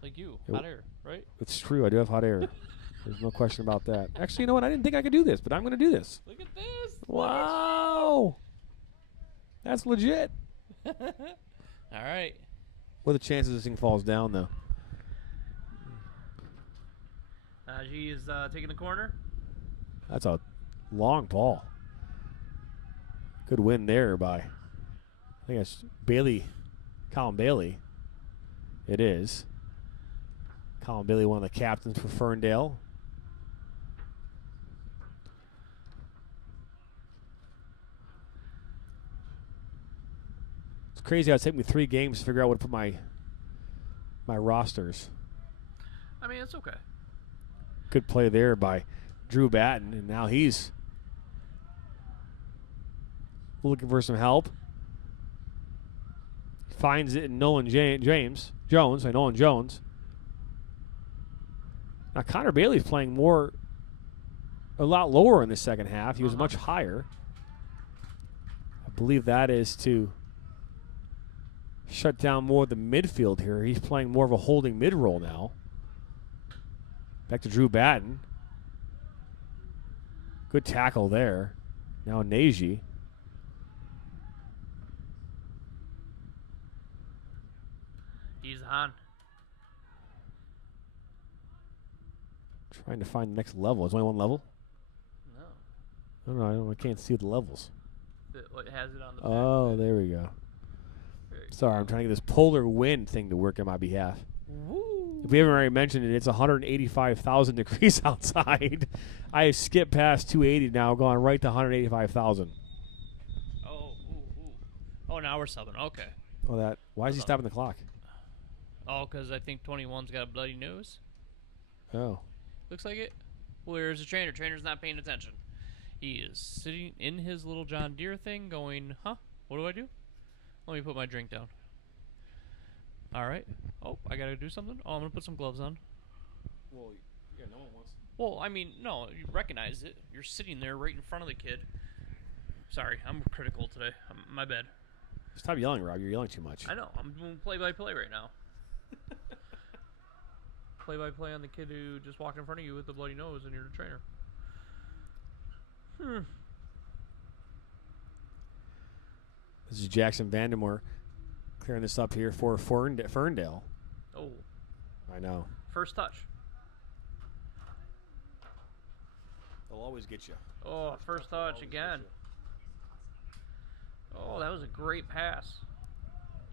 Like you. Hot air, right? it's true. I do have hot air. There's no question about that. Actually, you know what? I didn't think I could do this, but I'm going to do this. Look at this. Wow. That's legit. All right. What are the chances this thing falls down, though? Najee is taking the corner. That's a long ball. Good win there by, I think it's Colin Bailey. It is. Colin Bailey, one of the captains for Ferndale. It's crazy how it took me 3 games to figure out what to put my rosters. I mean, it's okay. Good play there by Drew Batten, and now he's looking for some help. Finds it in Nolan Jones. Now, Connor Bailey's playing a lot lower in the second half. He was much higher. I believe that is to shut down more of the midfield here. He's playing more of a holding mid role now. Back to Drew Batten. Good tackle there. Now Neji. He's on. Trying to find the next level. Is there only one level? No. I don't know. I can't see the levels. What has it on the Oh, there we go. Sorry, I'm trying to get this polar wind thing to work on my behalf. Woo. If we haven't already mentioned it, it's 185,000 degrees outside. I have skipped past 280 now, gone right to 185,000. Oh, now we're subbing. Okay. Oh, why is he stopping the clock? Oh, because I think 21's got a bloody nose. Oh. Looks like it. Where's the trainer? Trainer's not paying attention. He is sitting in his little John Deere thing going, huh? What do I do? Let me put my drink down. All right. Oh, I got to do something? Oh, I'm going to put some gloves on. Well, yeah, no one wants. Well, I mean, no, you recognize it. You're sitting there right in front of the kid. Sorry, I'm critical today. My bad. Stop yelling, Rob. You're yelling too much. I know. I'm doing play-by-play right now. Play-by-play on the kid who just walked in front of you with the bloody nose and you're the trainer. This is Jackson Vandermoor clearing this up here for Ferndale. Oh. I know. First touch. They'll always get you. Oh, first touch again. Oh, that was a great pass.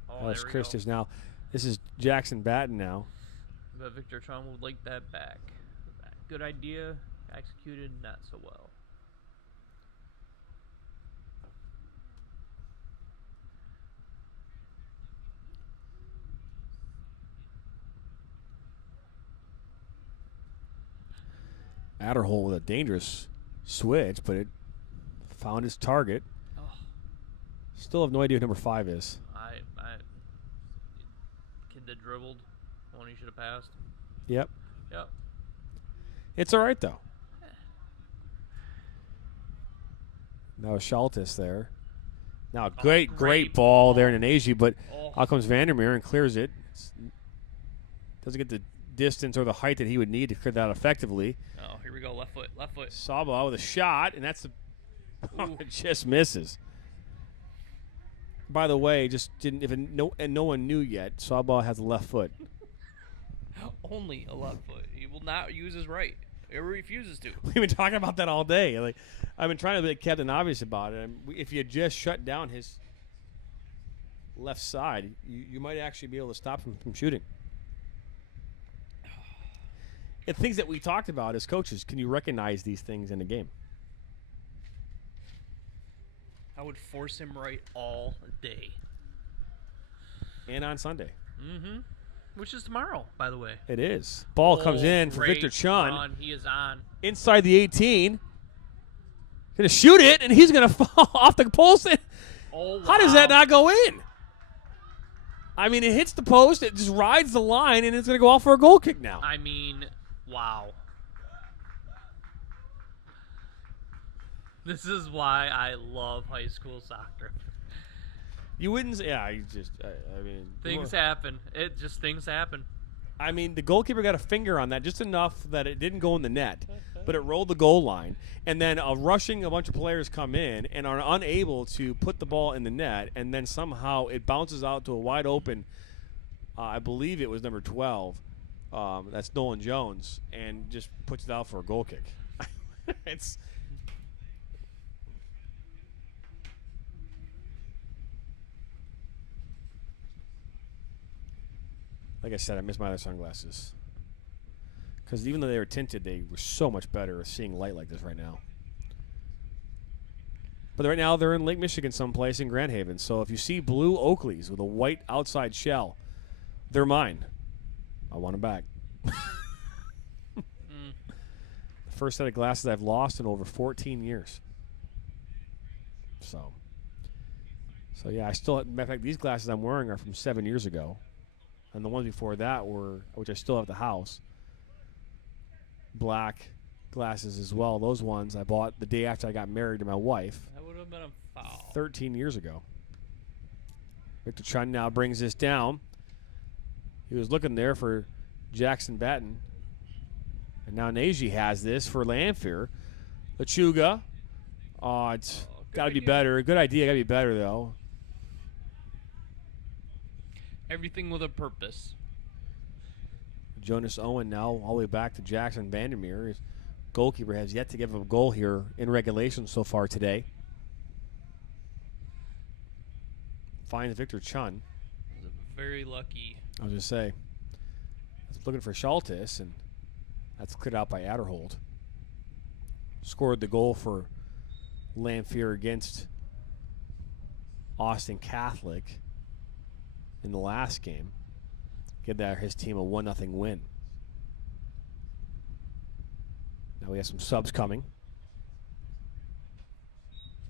Oh, That's Christus now. This is Jackson Batten now. But Victor Chong would like that back. Good idea, executed not so well. Adderhole with a dangerous switch, but it found its target. Oh. Still have no idea who number 5 is. Kid that dribbled, the one he should have passed. Yep. Yep. It's all right, though. Now Shaltis there. Now great ball there in Neji, but out comes Vandermeer and clears it. Doesn't get the distance or the height that he would need to clear that effectively. Oh, here we go. Left foot. Left foot. Saba with a shot, and that's it just misses. By the way, no one knew yet, Saba has a left foot. Only a left foot. He will not use his right. He refuses to. We've been talking about that all day. Like, I've been trying to be Captain Obvious about it. If you just shut down his left side, you might actually be able to stop him from shooting. And things that we talked about as coaches, can you recognize these things in a game? I would force him right all day. And on Sunday. Mm-hmm. Which is tomorrow, by the way. It is. Ball comes in for Victor Chun. Run. He is on. Inside the 18. Going to shoot it, and he's going to fall off the post. Oh, wow. How does that not go in? I mean, it hits the post, it just rides the line, and it's going to go off for a goal kick now. I mean, wow. This is why I love high school soccer. You wouldn't say, yeah, you just, I mean. Things happen. Things happen. I mean, the goalkeeper got a finger on that just enough that it didn't go in the net, but it rolled the goal line. And then a bunch of players come in and are unable to put the ball in the net, and then somehow it bounces out to a wide open, I believe it was number 12. That's Nolan Jones, and just puts it out for a goal kick. It's. Like I said, I missed my other sunglasses. Because even though they were tinted, they were so much better at seeing light like this right now. But right now, they're in Lake Michigan someplace in Grand Haven. So if you see blue Oakleys with a white outside shell, they're mine. I want them back. The first set of glasses I've lost in over 14 years. So yeah, I still, matter of fact, these glasses I'm wearing are from 7 years ago. And the ones before that which I still have at the house, black glasses as well. Those ones I bought the day after I got married to my wife. That would have been a foul. 13 years ago. Victor Chun now brings this down. He was looking there for Jackson Batten. And now Neji has this for Lamphere. Lechuga. Oh, it's got to be better. Good idea. Got to be better, though. Everything with a purpose. Jonas Owen now all the way back to Jackson Vandermeer. His goalkeeper has yet to give up a goal here in regulation so far today. Finds Victor Chun. Very lucky. I was going to say, I was looking for Schultes, and that's cleared out by Adderhold. Scored the goal for Lamphere against Austin Catholic in the last game. Give his team a 1-0 win. Now we have some subs coming.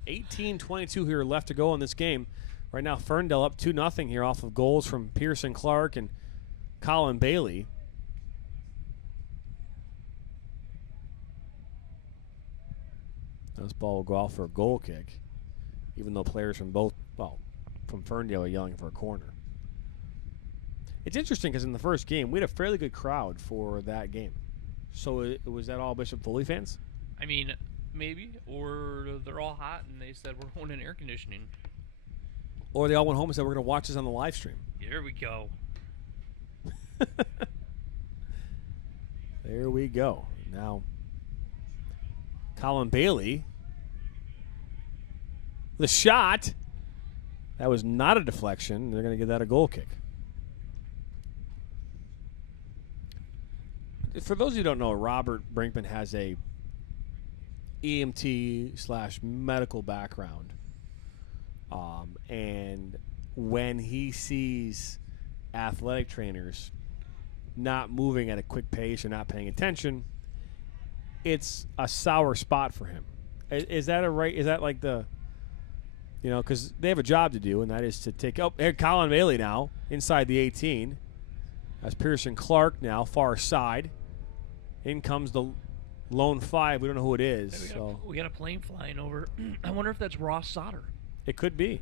18:22 here left to go in this game. Right now, Ferndale up 2-0 here off of goals from Pearson Clark and Colin Bailey. This ball will go out for a goal kick, even though players from from Ferndale are yelling for a corner. It's interesting because in the first game, we had a fairly good crowd for that game. So was that all Bishop Foley fans? I mean, maybe. Or they're all hot and they said, we're going in air conditioning. Or they all went home and said, we're going to watch this on the live stream. Here we go. There we go. Now, Colin Bailey. The shot. That was not a deflection. They're going to give that a goal kick. For those who don't know, Robert Brinkman has a EMT/medical background. And when he sees athletic trainers not moving at a quick pace or not paying attention, it's a sour spot for him. Is that like the, because they have a job to do, and that is to take, here Colin Bailey now inside the 18. That's Pearson Clark now, far side. In comes the lone 5. We don't know who it is. We got a plane flying over. I wonder if that's Ross Sauter. It could be.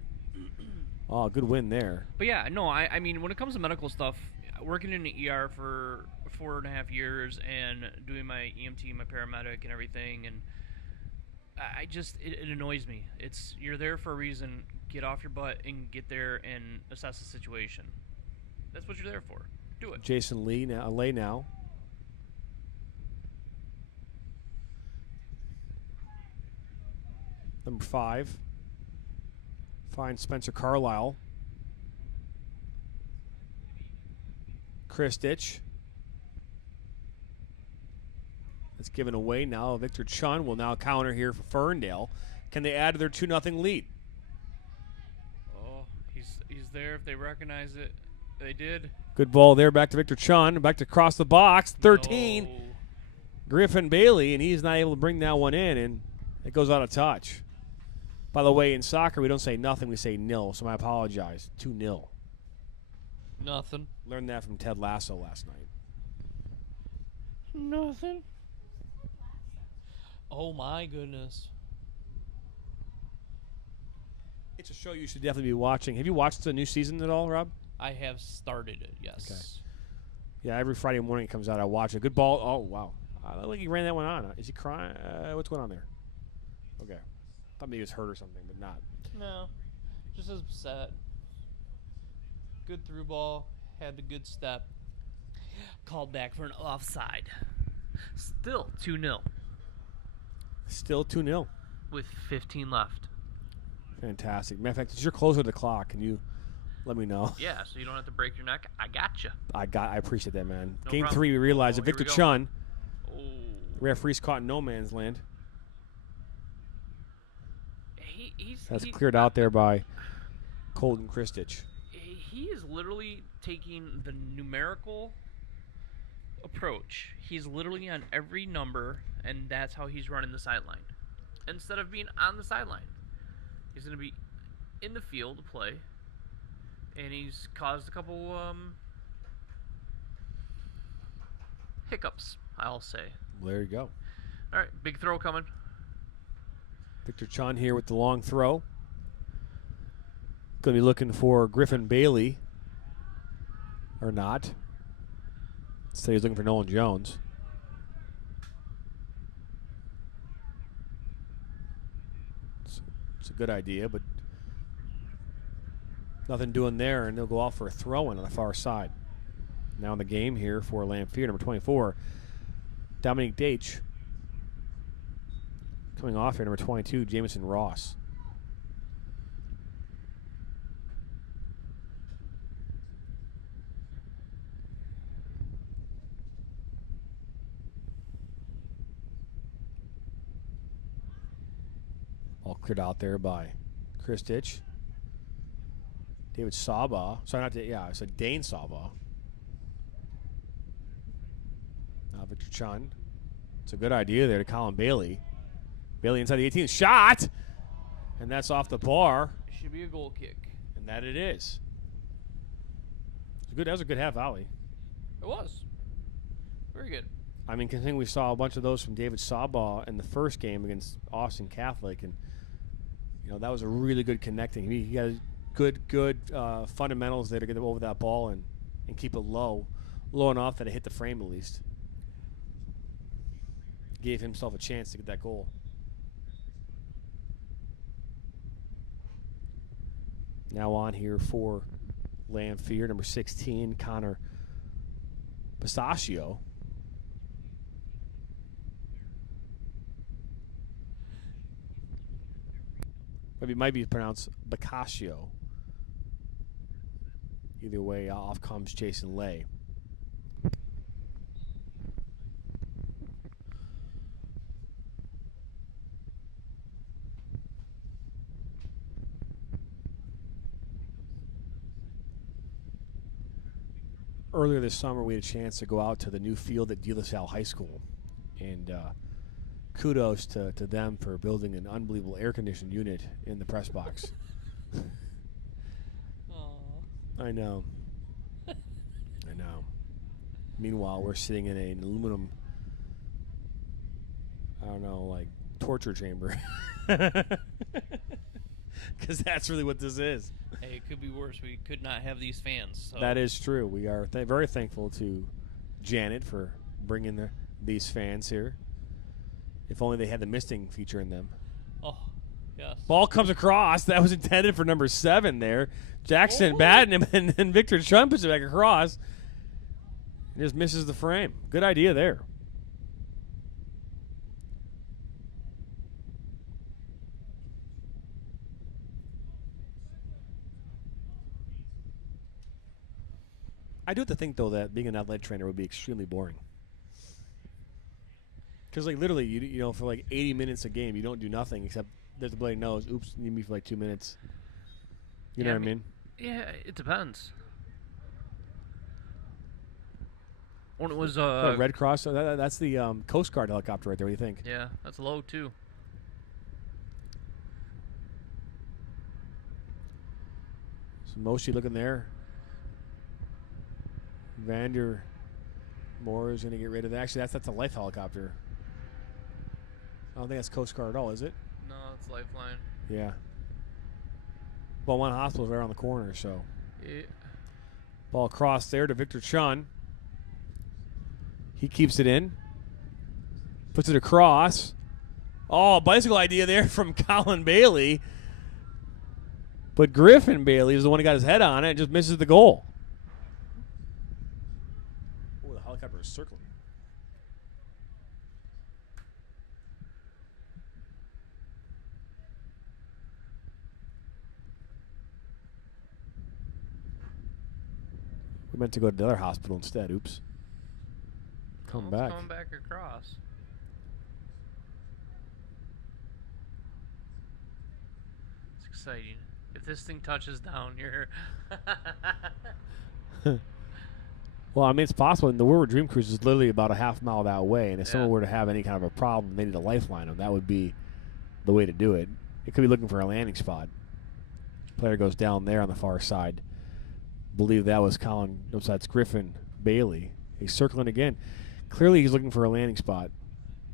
Oh, good win there. But yeah, no, I mean, when it comes to medical stuff, working in the ER for 4.5 years and doing my EMT, my paramedic and everything, and it annoys me. You're there for a reason. Get off your butt and get there and assess the situation. That's what you're there for. Do it. Jason Lay now. Number 5. Finds Spencer Carlisle. Kristich. That's given away now. Victor Chun will now counter here for Ferndale. Can they add to their 2-0 lead? Oh, he's there if they recognize it. They did. Good ball there back to Victor Chun. Back to cross the box. 13. No. Griffin Bailey, and he's not able to bring that one in, and it goes out of touch. By the way, in soccer, we don't say nothing, we say nil, so I apologize. 2-0. Nothing. Learned that from Ted Lasso last night. Nothing. Oh, my goodness. It's a show you should definitely be watching. Have you watched the new season at all, Rob? I have started it, yes. Okay. Yeah, every Friday morning it comes out, I watch it. Good ball. Oh, wow. I look like he ran that one on. Is he crying? What's going on there? Okay. Thought maybe he was hurt or something, but not. No, just upset. Good through ball, had the good step. Called back for an offside. Still 2-0. Still 2-0. With 15 left. Fantastic. Matter of fact, it's your closer to the clock. Can you let me know? Yeah, so you don't have to break your neck. I got you. I appreciate that, man. No Game problem. 3, we realized that Victor Chun, referee's caught in no man's land. That's cleared out there by Colton Kristich. He is literally taking the numerical approach. He's literally on every number, and that's how he's running the sideline. Instead of being on the sideline, he's going to be in the field to play, and he's caused a couple hiccups I'll say. Well, there you go. All right, big throw coming. Victor Chun here with the long throw. Going to be looking for Griffin Bailey. Or not. Say he's looking for Nolan Jones. It's a good idea, but nothing doing there, and they'll go off for a throw-in on the far side. Now in the game here for Lamphere, number 24, Dominique Deitch. Coming off here, number 22, Jamison Ross. All cleared out there by Chris Ditch. David Saba. Sorry, not yeah, I said Dane Saba. Now Victor Chun. It's a good idea there to Colin Bailey. Bailey inside the 18. Shot! And that's off the bar. Should be a goal kick. And that it is. That was a good half volley. It was. Very good. I mean, considering we saw a bunch of those from David Saba in the first game against Austin Catholic, and that was a really good connecting. He got good fundamentals there to get over that ball and keep it low enough that it hit the frame at least. Gave himself a chance to get that goal. Now on here for Lamphere, number 16, Connor Pistachio. Maybe it might be pronounced Bacascio. Either way, off comes Jason Lay. Earlier this summer, we had a chance to go out to the new field at De La Salle High School, and kudos to them for building an unbelievable air-conditioned unit in the press box. I know. I know. Meanwhile, we're sitting in an aluminum, I don't know, like torture chamber. Because that's really what this is. Hey, it could be worse. We could not have these fans. So. That is true. We are very thankful to Janet for bringing these fans here. If only they had the misting feature in them. Oh, yes. Ball comes across. That was intended for number 7 there. Jackson batting him, and then Victor Chun puts it back across. He just misses the frame. Good idea there. I do have to think, though, that being an athletic trainer would be extremely boring. Because, like, literally, you know, for like 80 minutes a game, you don't do nothing except there's the blade knows, oops, you need me for like 2 minutes. You know what I mean? Yeah, it depends. When it was Red Cross, that's the Coast Guard helicopter right there. What do you think? Yeah, that's low too. So Moshi looking there. Vander Moore is going to get rid of that. Actually, that's a life helicopter. I don't think that's Coast Guard at all, is it? No, it's Lifeline. Yeah. Well, one hospital's right around the corner, so. Yeah. Ball across there to Victor Chun. He keeps it in. Puts it across. Oh, bicycle idea there from Colin Bailey. But Griffin Bailey is the one who got his head on it and just misses the goal. Oh, the helicopter is circling. We meant to go to the other hospital instead. Oops. Coming back across. It's exciting. If this thing touches down, you're. Well, I mean, it's possible. And the Woodward Dream Cruise is literally about a half mile that way. And if someone were to have any kind of a problem, they need a lifeline them. That would be the way to do it. It could be looking for a landing spot. Player goes down there on the far side. Believe that was that's Griffin Bailey. He's circling again. Clearly, he's looking for a landing spot.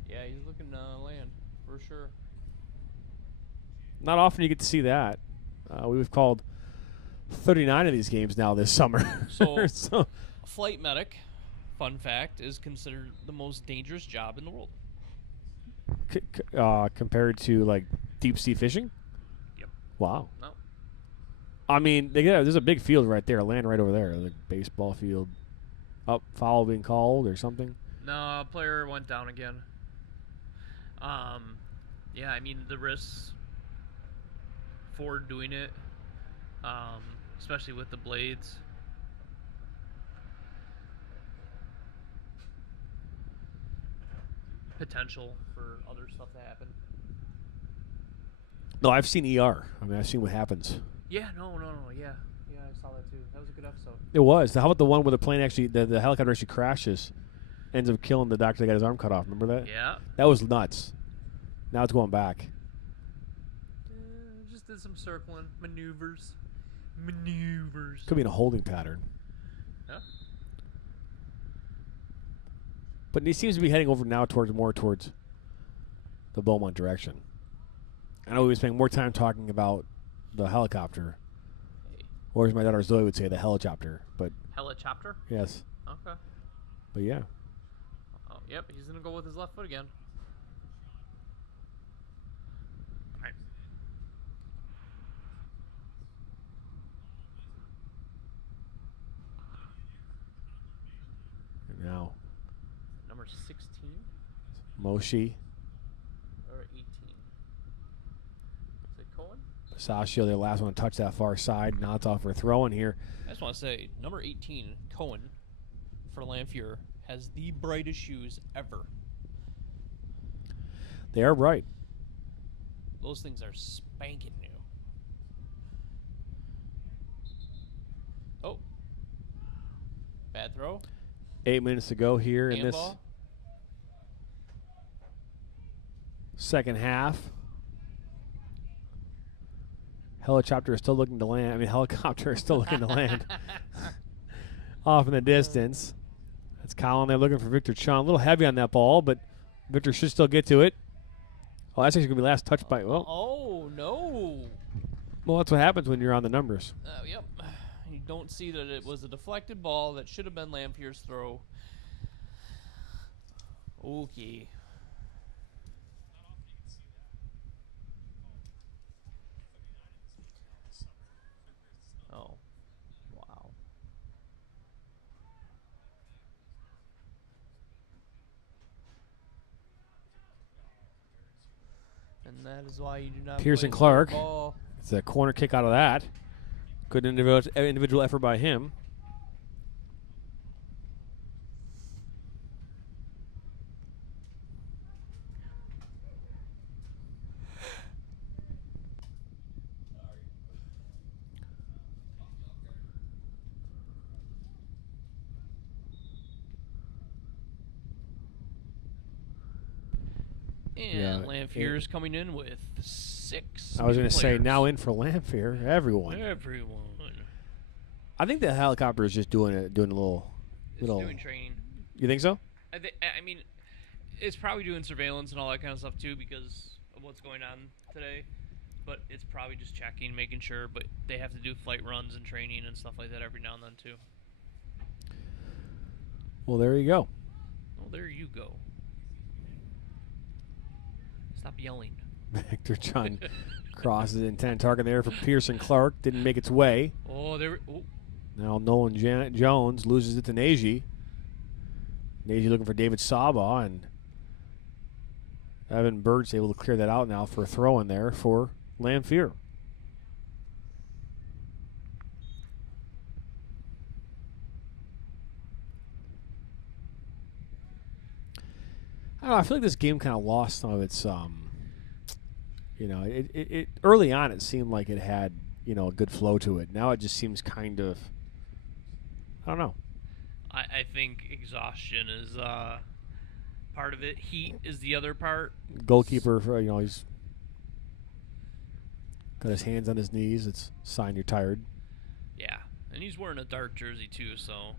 Yeah, he's looking to land for sure. Not often you get to see that. We've called 39 of these games now this summer. So, flight medic, fun fact, is considered the most dangerous job in the world. Compared to like deep sea fishing. Yep. Wow. No. I mean, there's a big field right there, land right over there, the baseball field. Up, foul being called or something. No, a player went down again. Yeah, I mean the risks for doing it, especially with the blades. Potential for other stuff to happen. No, I've seen ER. I mean, I've seen what happens. Yeah, no, yeah, I saw that too. That was a good episode. It was. How about the one where the plane actually, the helicopter actually crashes, ends up killing the doctor that got his arm cut off? Remember that? Yeah. That was nuts. Now it's going back. Just did some circling maneuvers. Could be in a holding pattern. Yeah. But he seems to be heading over now more towards the Beaumont direction. I know we were spending more time talking about the helicopter, or as my daughter Zoe would say, the helicopter. But Helicopter? yes. Okay. But yeah. Oh, yep, he's gonna go with his left foot again. Right. And now Number 16 Moshi, or 18? Is it Cohen? Sashio, their last one to touch that far side. Now it's off for throwing here. I just want to say, number 18, Cohen, for Lamphere, has the brightest shoes ever. They are bright. Those things are spanking new. Oh. Bad throw. 8 minutes to go here in this Handball. second half. Helicopter is still looking to land. I mean, helicopter is still looking to land. Off in the distance. That's Colin there looking for Victor Chun. A little heavy on that ball, but Victor should still get to it. Oh, that's actually going to be last touch by. Well, Oh, no. well, that's what happens when you're on the numbers. Yep. You don't see that it was a deflected ball that should have been Lamphere's throw. Okay. Oh. Wow. And that is why you do not Pearson play Clark. ball. It's a corner kick out of that. Good individual effort by him. And Lamphere's coming in with 6. I was going to say, now in for Lamphere, everyone. Everyone. I think the helicopter is just doing a little. It's doing training. You think so? I mean, it's probably doing surveillance and all that kind of stuff too because of what's going on today. But it's probably just checking, making sure. But they have to do flight runs and training and stuff like that every now and then too. Well, there you go. Well, there you go. Stop yelling. Victor Chun crosses intent target there for Pearson Clark. Didn't make its way. Oh, there. Oh. Now Nolan Jones loses it to Nagy. Nagy looking for David Saba, and Evan Bird's able to clear that out now for a throw in there for Lamphere. I don't know, I feel like this game kind of lost some of its, it early on it seemed like it had, a good flow to it. Now it just seems kind of, I don't know. I think exhaustion is part of it. Heat is the other part. Goalkeeper, he's got his hands on his knees. It's a sign you're tired. Yeah, and he's wearing a dark jersey too, so.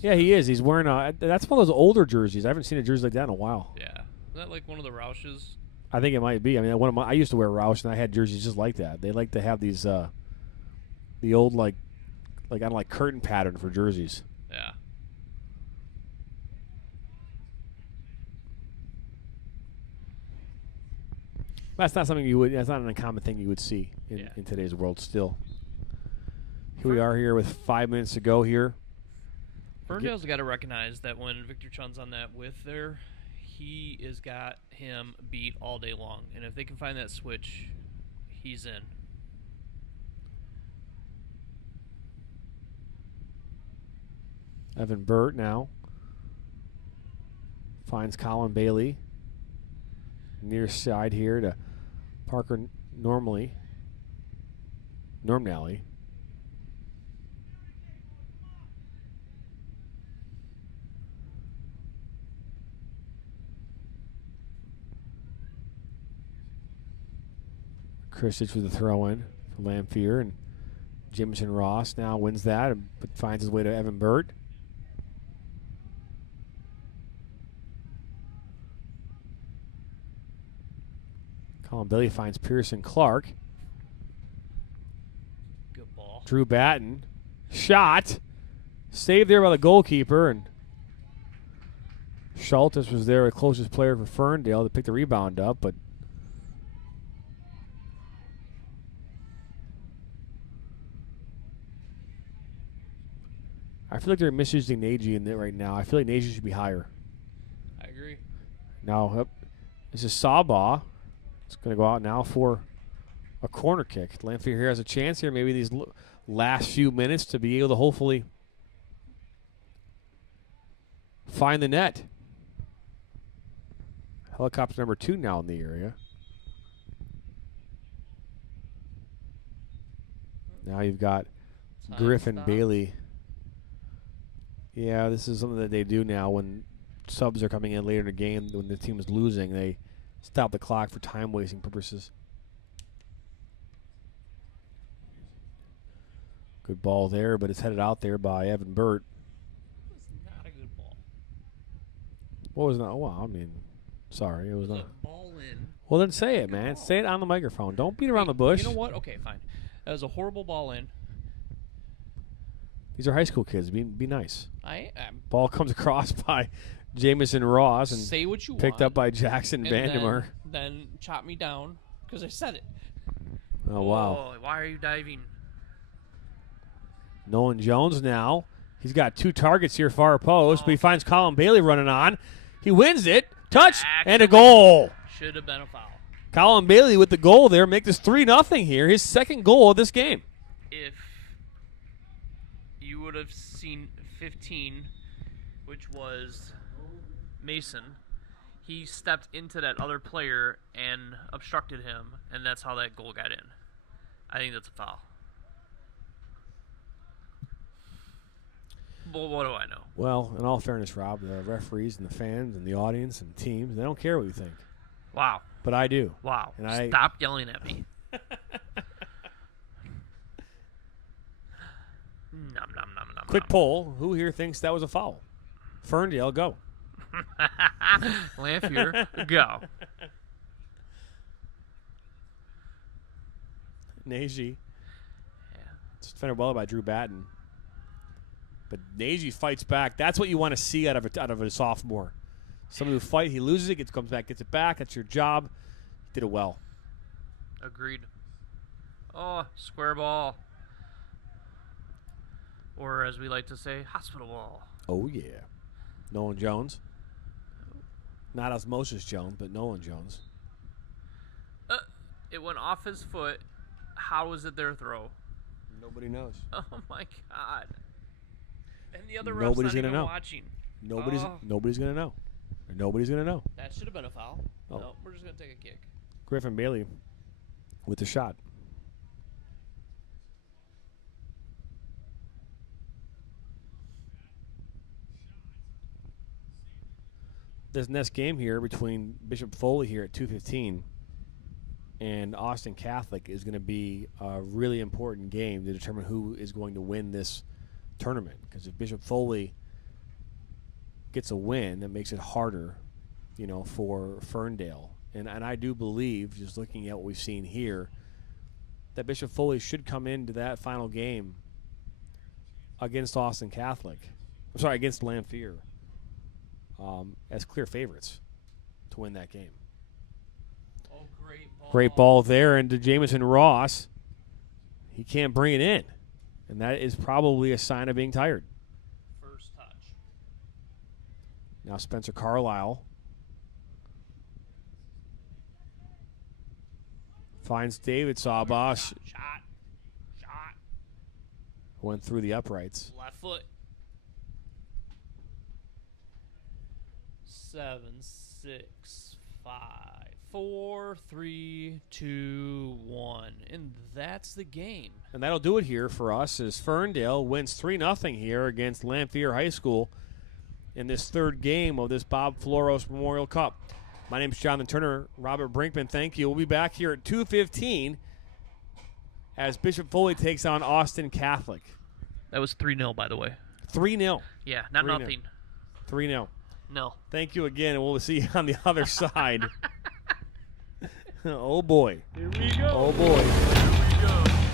Yeah, he is. He's wearing that's one of those older jerseys. I haven't seen a jersey like that in a while. Yeah. Is that like one of the Roush's? I think it might be. I mean, I used to wear Roush, and I had jerseys just like that. They like to have these, the old like I don't like curtain pattern for jerseys. Yeah. That's not something you would. That's not an uncommon thing you would see in today's world. Still, here we are here with 5 minutes to go here. Ferndale's got to recognize that when Victor Chun's on that width there, he has got him beat all day long. And if they can find that switch, he's in. Evan Burt now finds Colin Bailey near side here to Parker Normally. Kristich with the throw-in for Lamphere, and Jamison Ross now wins that and finds his way to Evan Burt. Colin Bailey finds Pearson Clark. Good ball. Drew Batten. Shot. Saved there by the goalkeeper, and Schultes was there, the closest player for Ferndale to pick the rebound up, but I feel like they're misusing Nagy in there right now. I feel like Nagy should be higher. I agree. Now, this is Sabaw. It's going to go out now for a corner kick. Lamphere here has a chance here, maybe these last few minutes, to be able to hopefully find the net. Helicopter number 2 now in the area. Now you've got Griffin Bailey. Yeah, this is something that they do now when subs are coming in later in the game. When the team is losing, they stop the clock for time-wasting purposes. Good ball there, but it's headed out there by Evan Burt. It was not a good ball. What was not? Oh, wow, I mean, sorry. It was not. A ball in. Well, then say it, man. Say it on the microphone. Don't beat around the bush. You know what? Okay, fine. That was a horrible ball in. These are high school kids. Be nice. I am. Ball comes across by Jamison Ross and say what you picked want, up by Jackson Vandermeer. Then chop me down because I said it. Oh, wow. Why are you diving? Nolan Jones now. He's got 2 targets here far post, but he finds Colin Bailey running on. He wins it. Touch and a goal. Should have been a foul. Colin Bailey with the goal there. Make this 3-0 here. His second goal of this game. If you would have seen 15, which was Mason, he stepped into that other player and obstructed him, and that's how that goal got in. I think that's a foul. Well, what do I know? Well, in all fairness, Rob, the referees and the fans and the audience and the teams, they don't care what you think. Wow. But I do. Wow. And Stop yelling at me. Nom, nom, nom, nom, Quick nom. poll. Who here thinks that was a foul? Ferndale, go. Lamphere, go. Nagy. Yeah. It's defended well by Drew Batten. But Nagy fights back. That's what you want to see out of a sophomore. Someone who fight, he loses it, comes back, gets it back. That's your job. He did it well. Agreed. Oh, square ball. Or as we like to say, hospital ball. Oh, yeah. Nolan Jones. Not Osmosis Jones, but Nolan Jones. It went off his foot. How was it their throw? Nobody knows. Oh, my God. And the other ref's Nobody's not gonna even know. watching. Nobody's going to know. Nobody's going to know. That should have been a foul. Oh. No, we're just going to take a kick. Griffin Bailey with the shot. This next game here between Bishop Foley here at 2:15 and Austin Catholic is going to be a really important game to determine who is going to win this tournament. Because if Bishop Foley gets a win, that makes it harder, for Ferndale. And I do believe, just looking at what we've seen here, that Bishop Foley should come into that final game against Austin Catholic. Against Lamphere, as clear favorites to win that game. Oh, great ball. Great ball there, and to Jamison Ross, he can't bring it in. And that is probably a sign of being tired. First touch. Now Spencer Carlisle finds David Sawboss. Shot. Went through the uprights. Left foot. 7, 6, 5, 4, 3, 2, 1. And that's the game. And that'll do it here for us as Ferndale wins 3-0 here against Lamphere High School in this third game of this Bob Floros Memorial Cup. My name's Jonathan Turner. Robert Brinkman, thank you. We'll be back here at 2:15 as Bishop Foley takes on Austin Catholic. That was 3-0, by the way. 3-0. Yeah, not 3-0. nothing. 3-0. No. Thank you again, and we'll see you on the other side. Oh, boy. Here we go. Oh, boy. Here we go.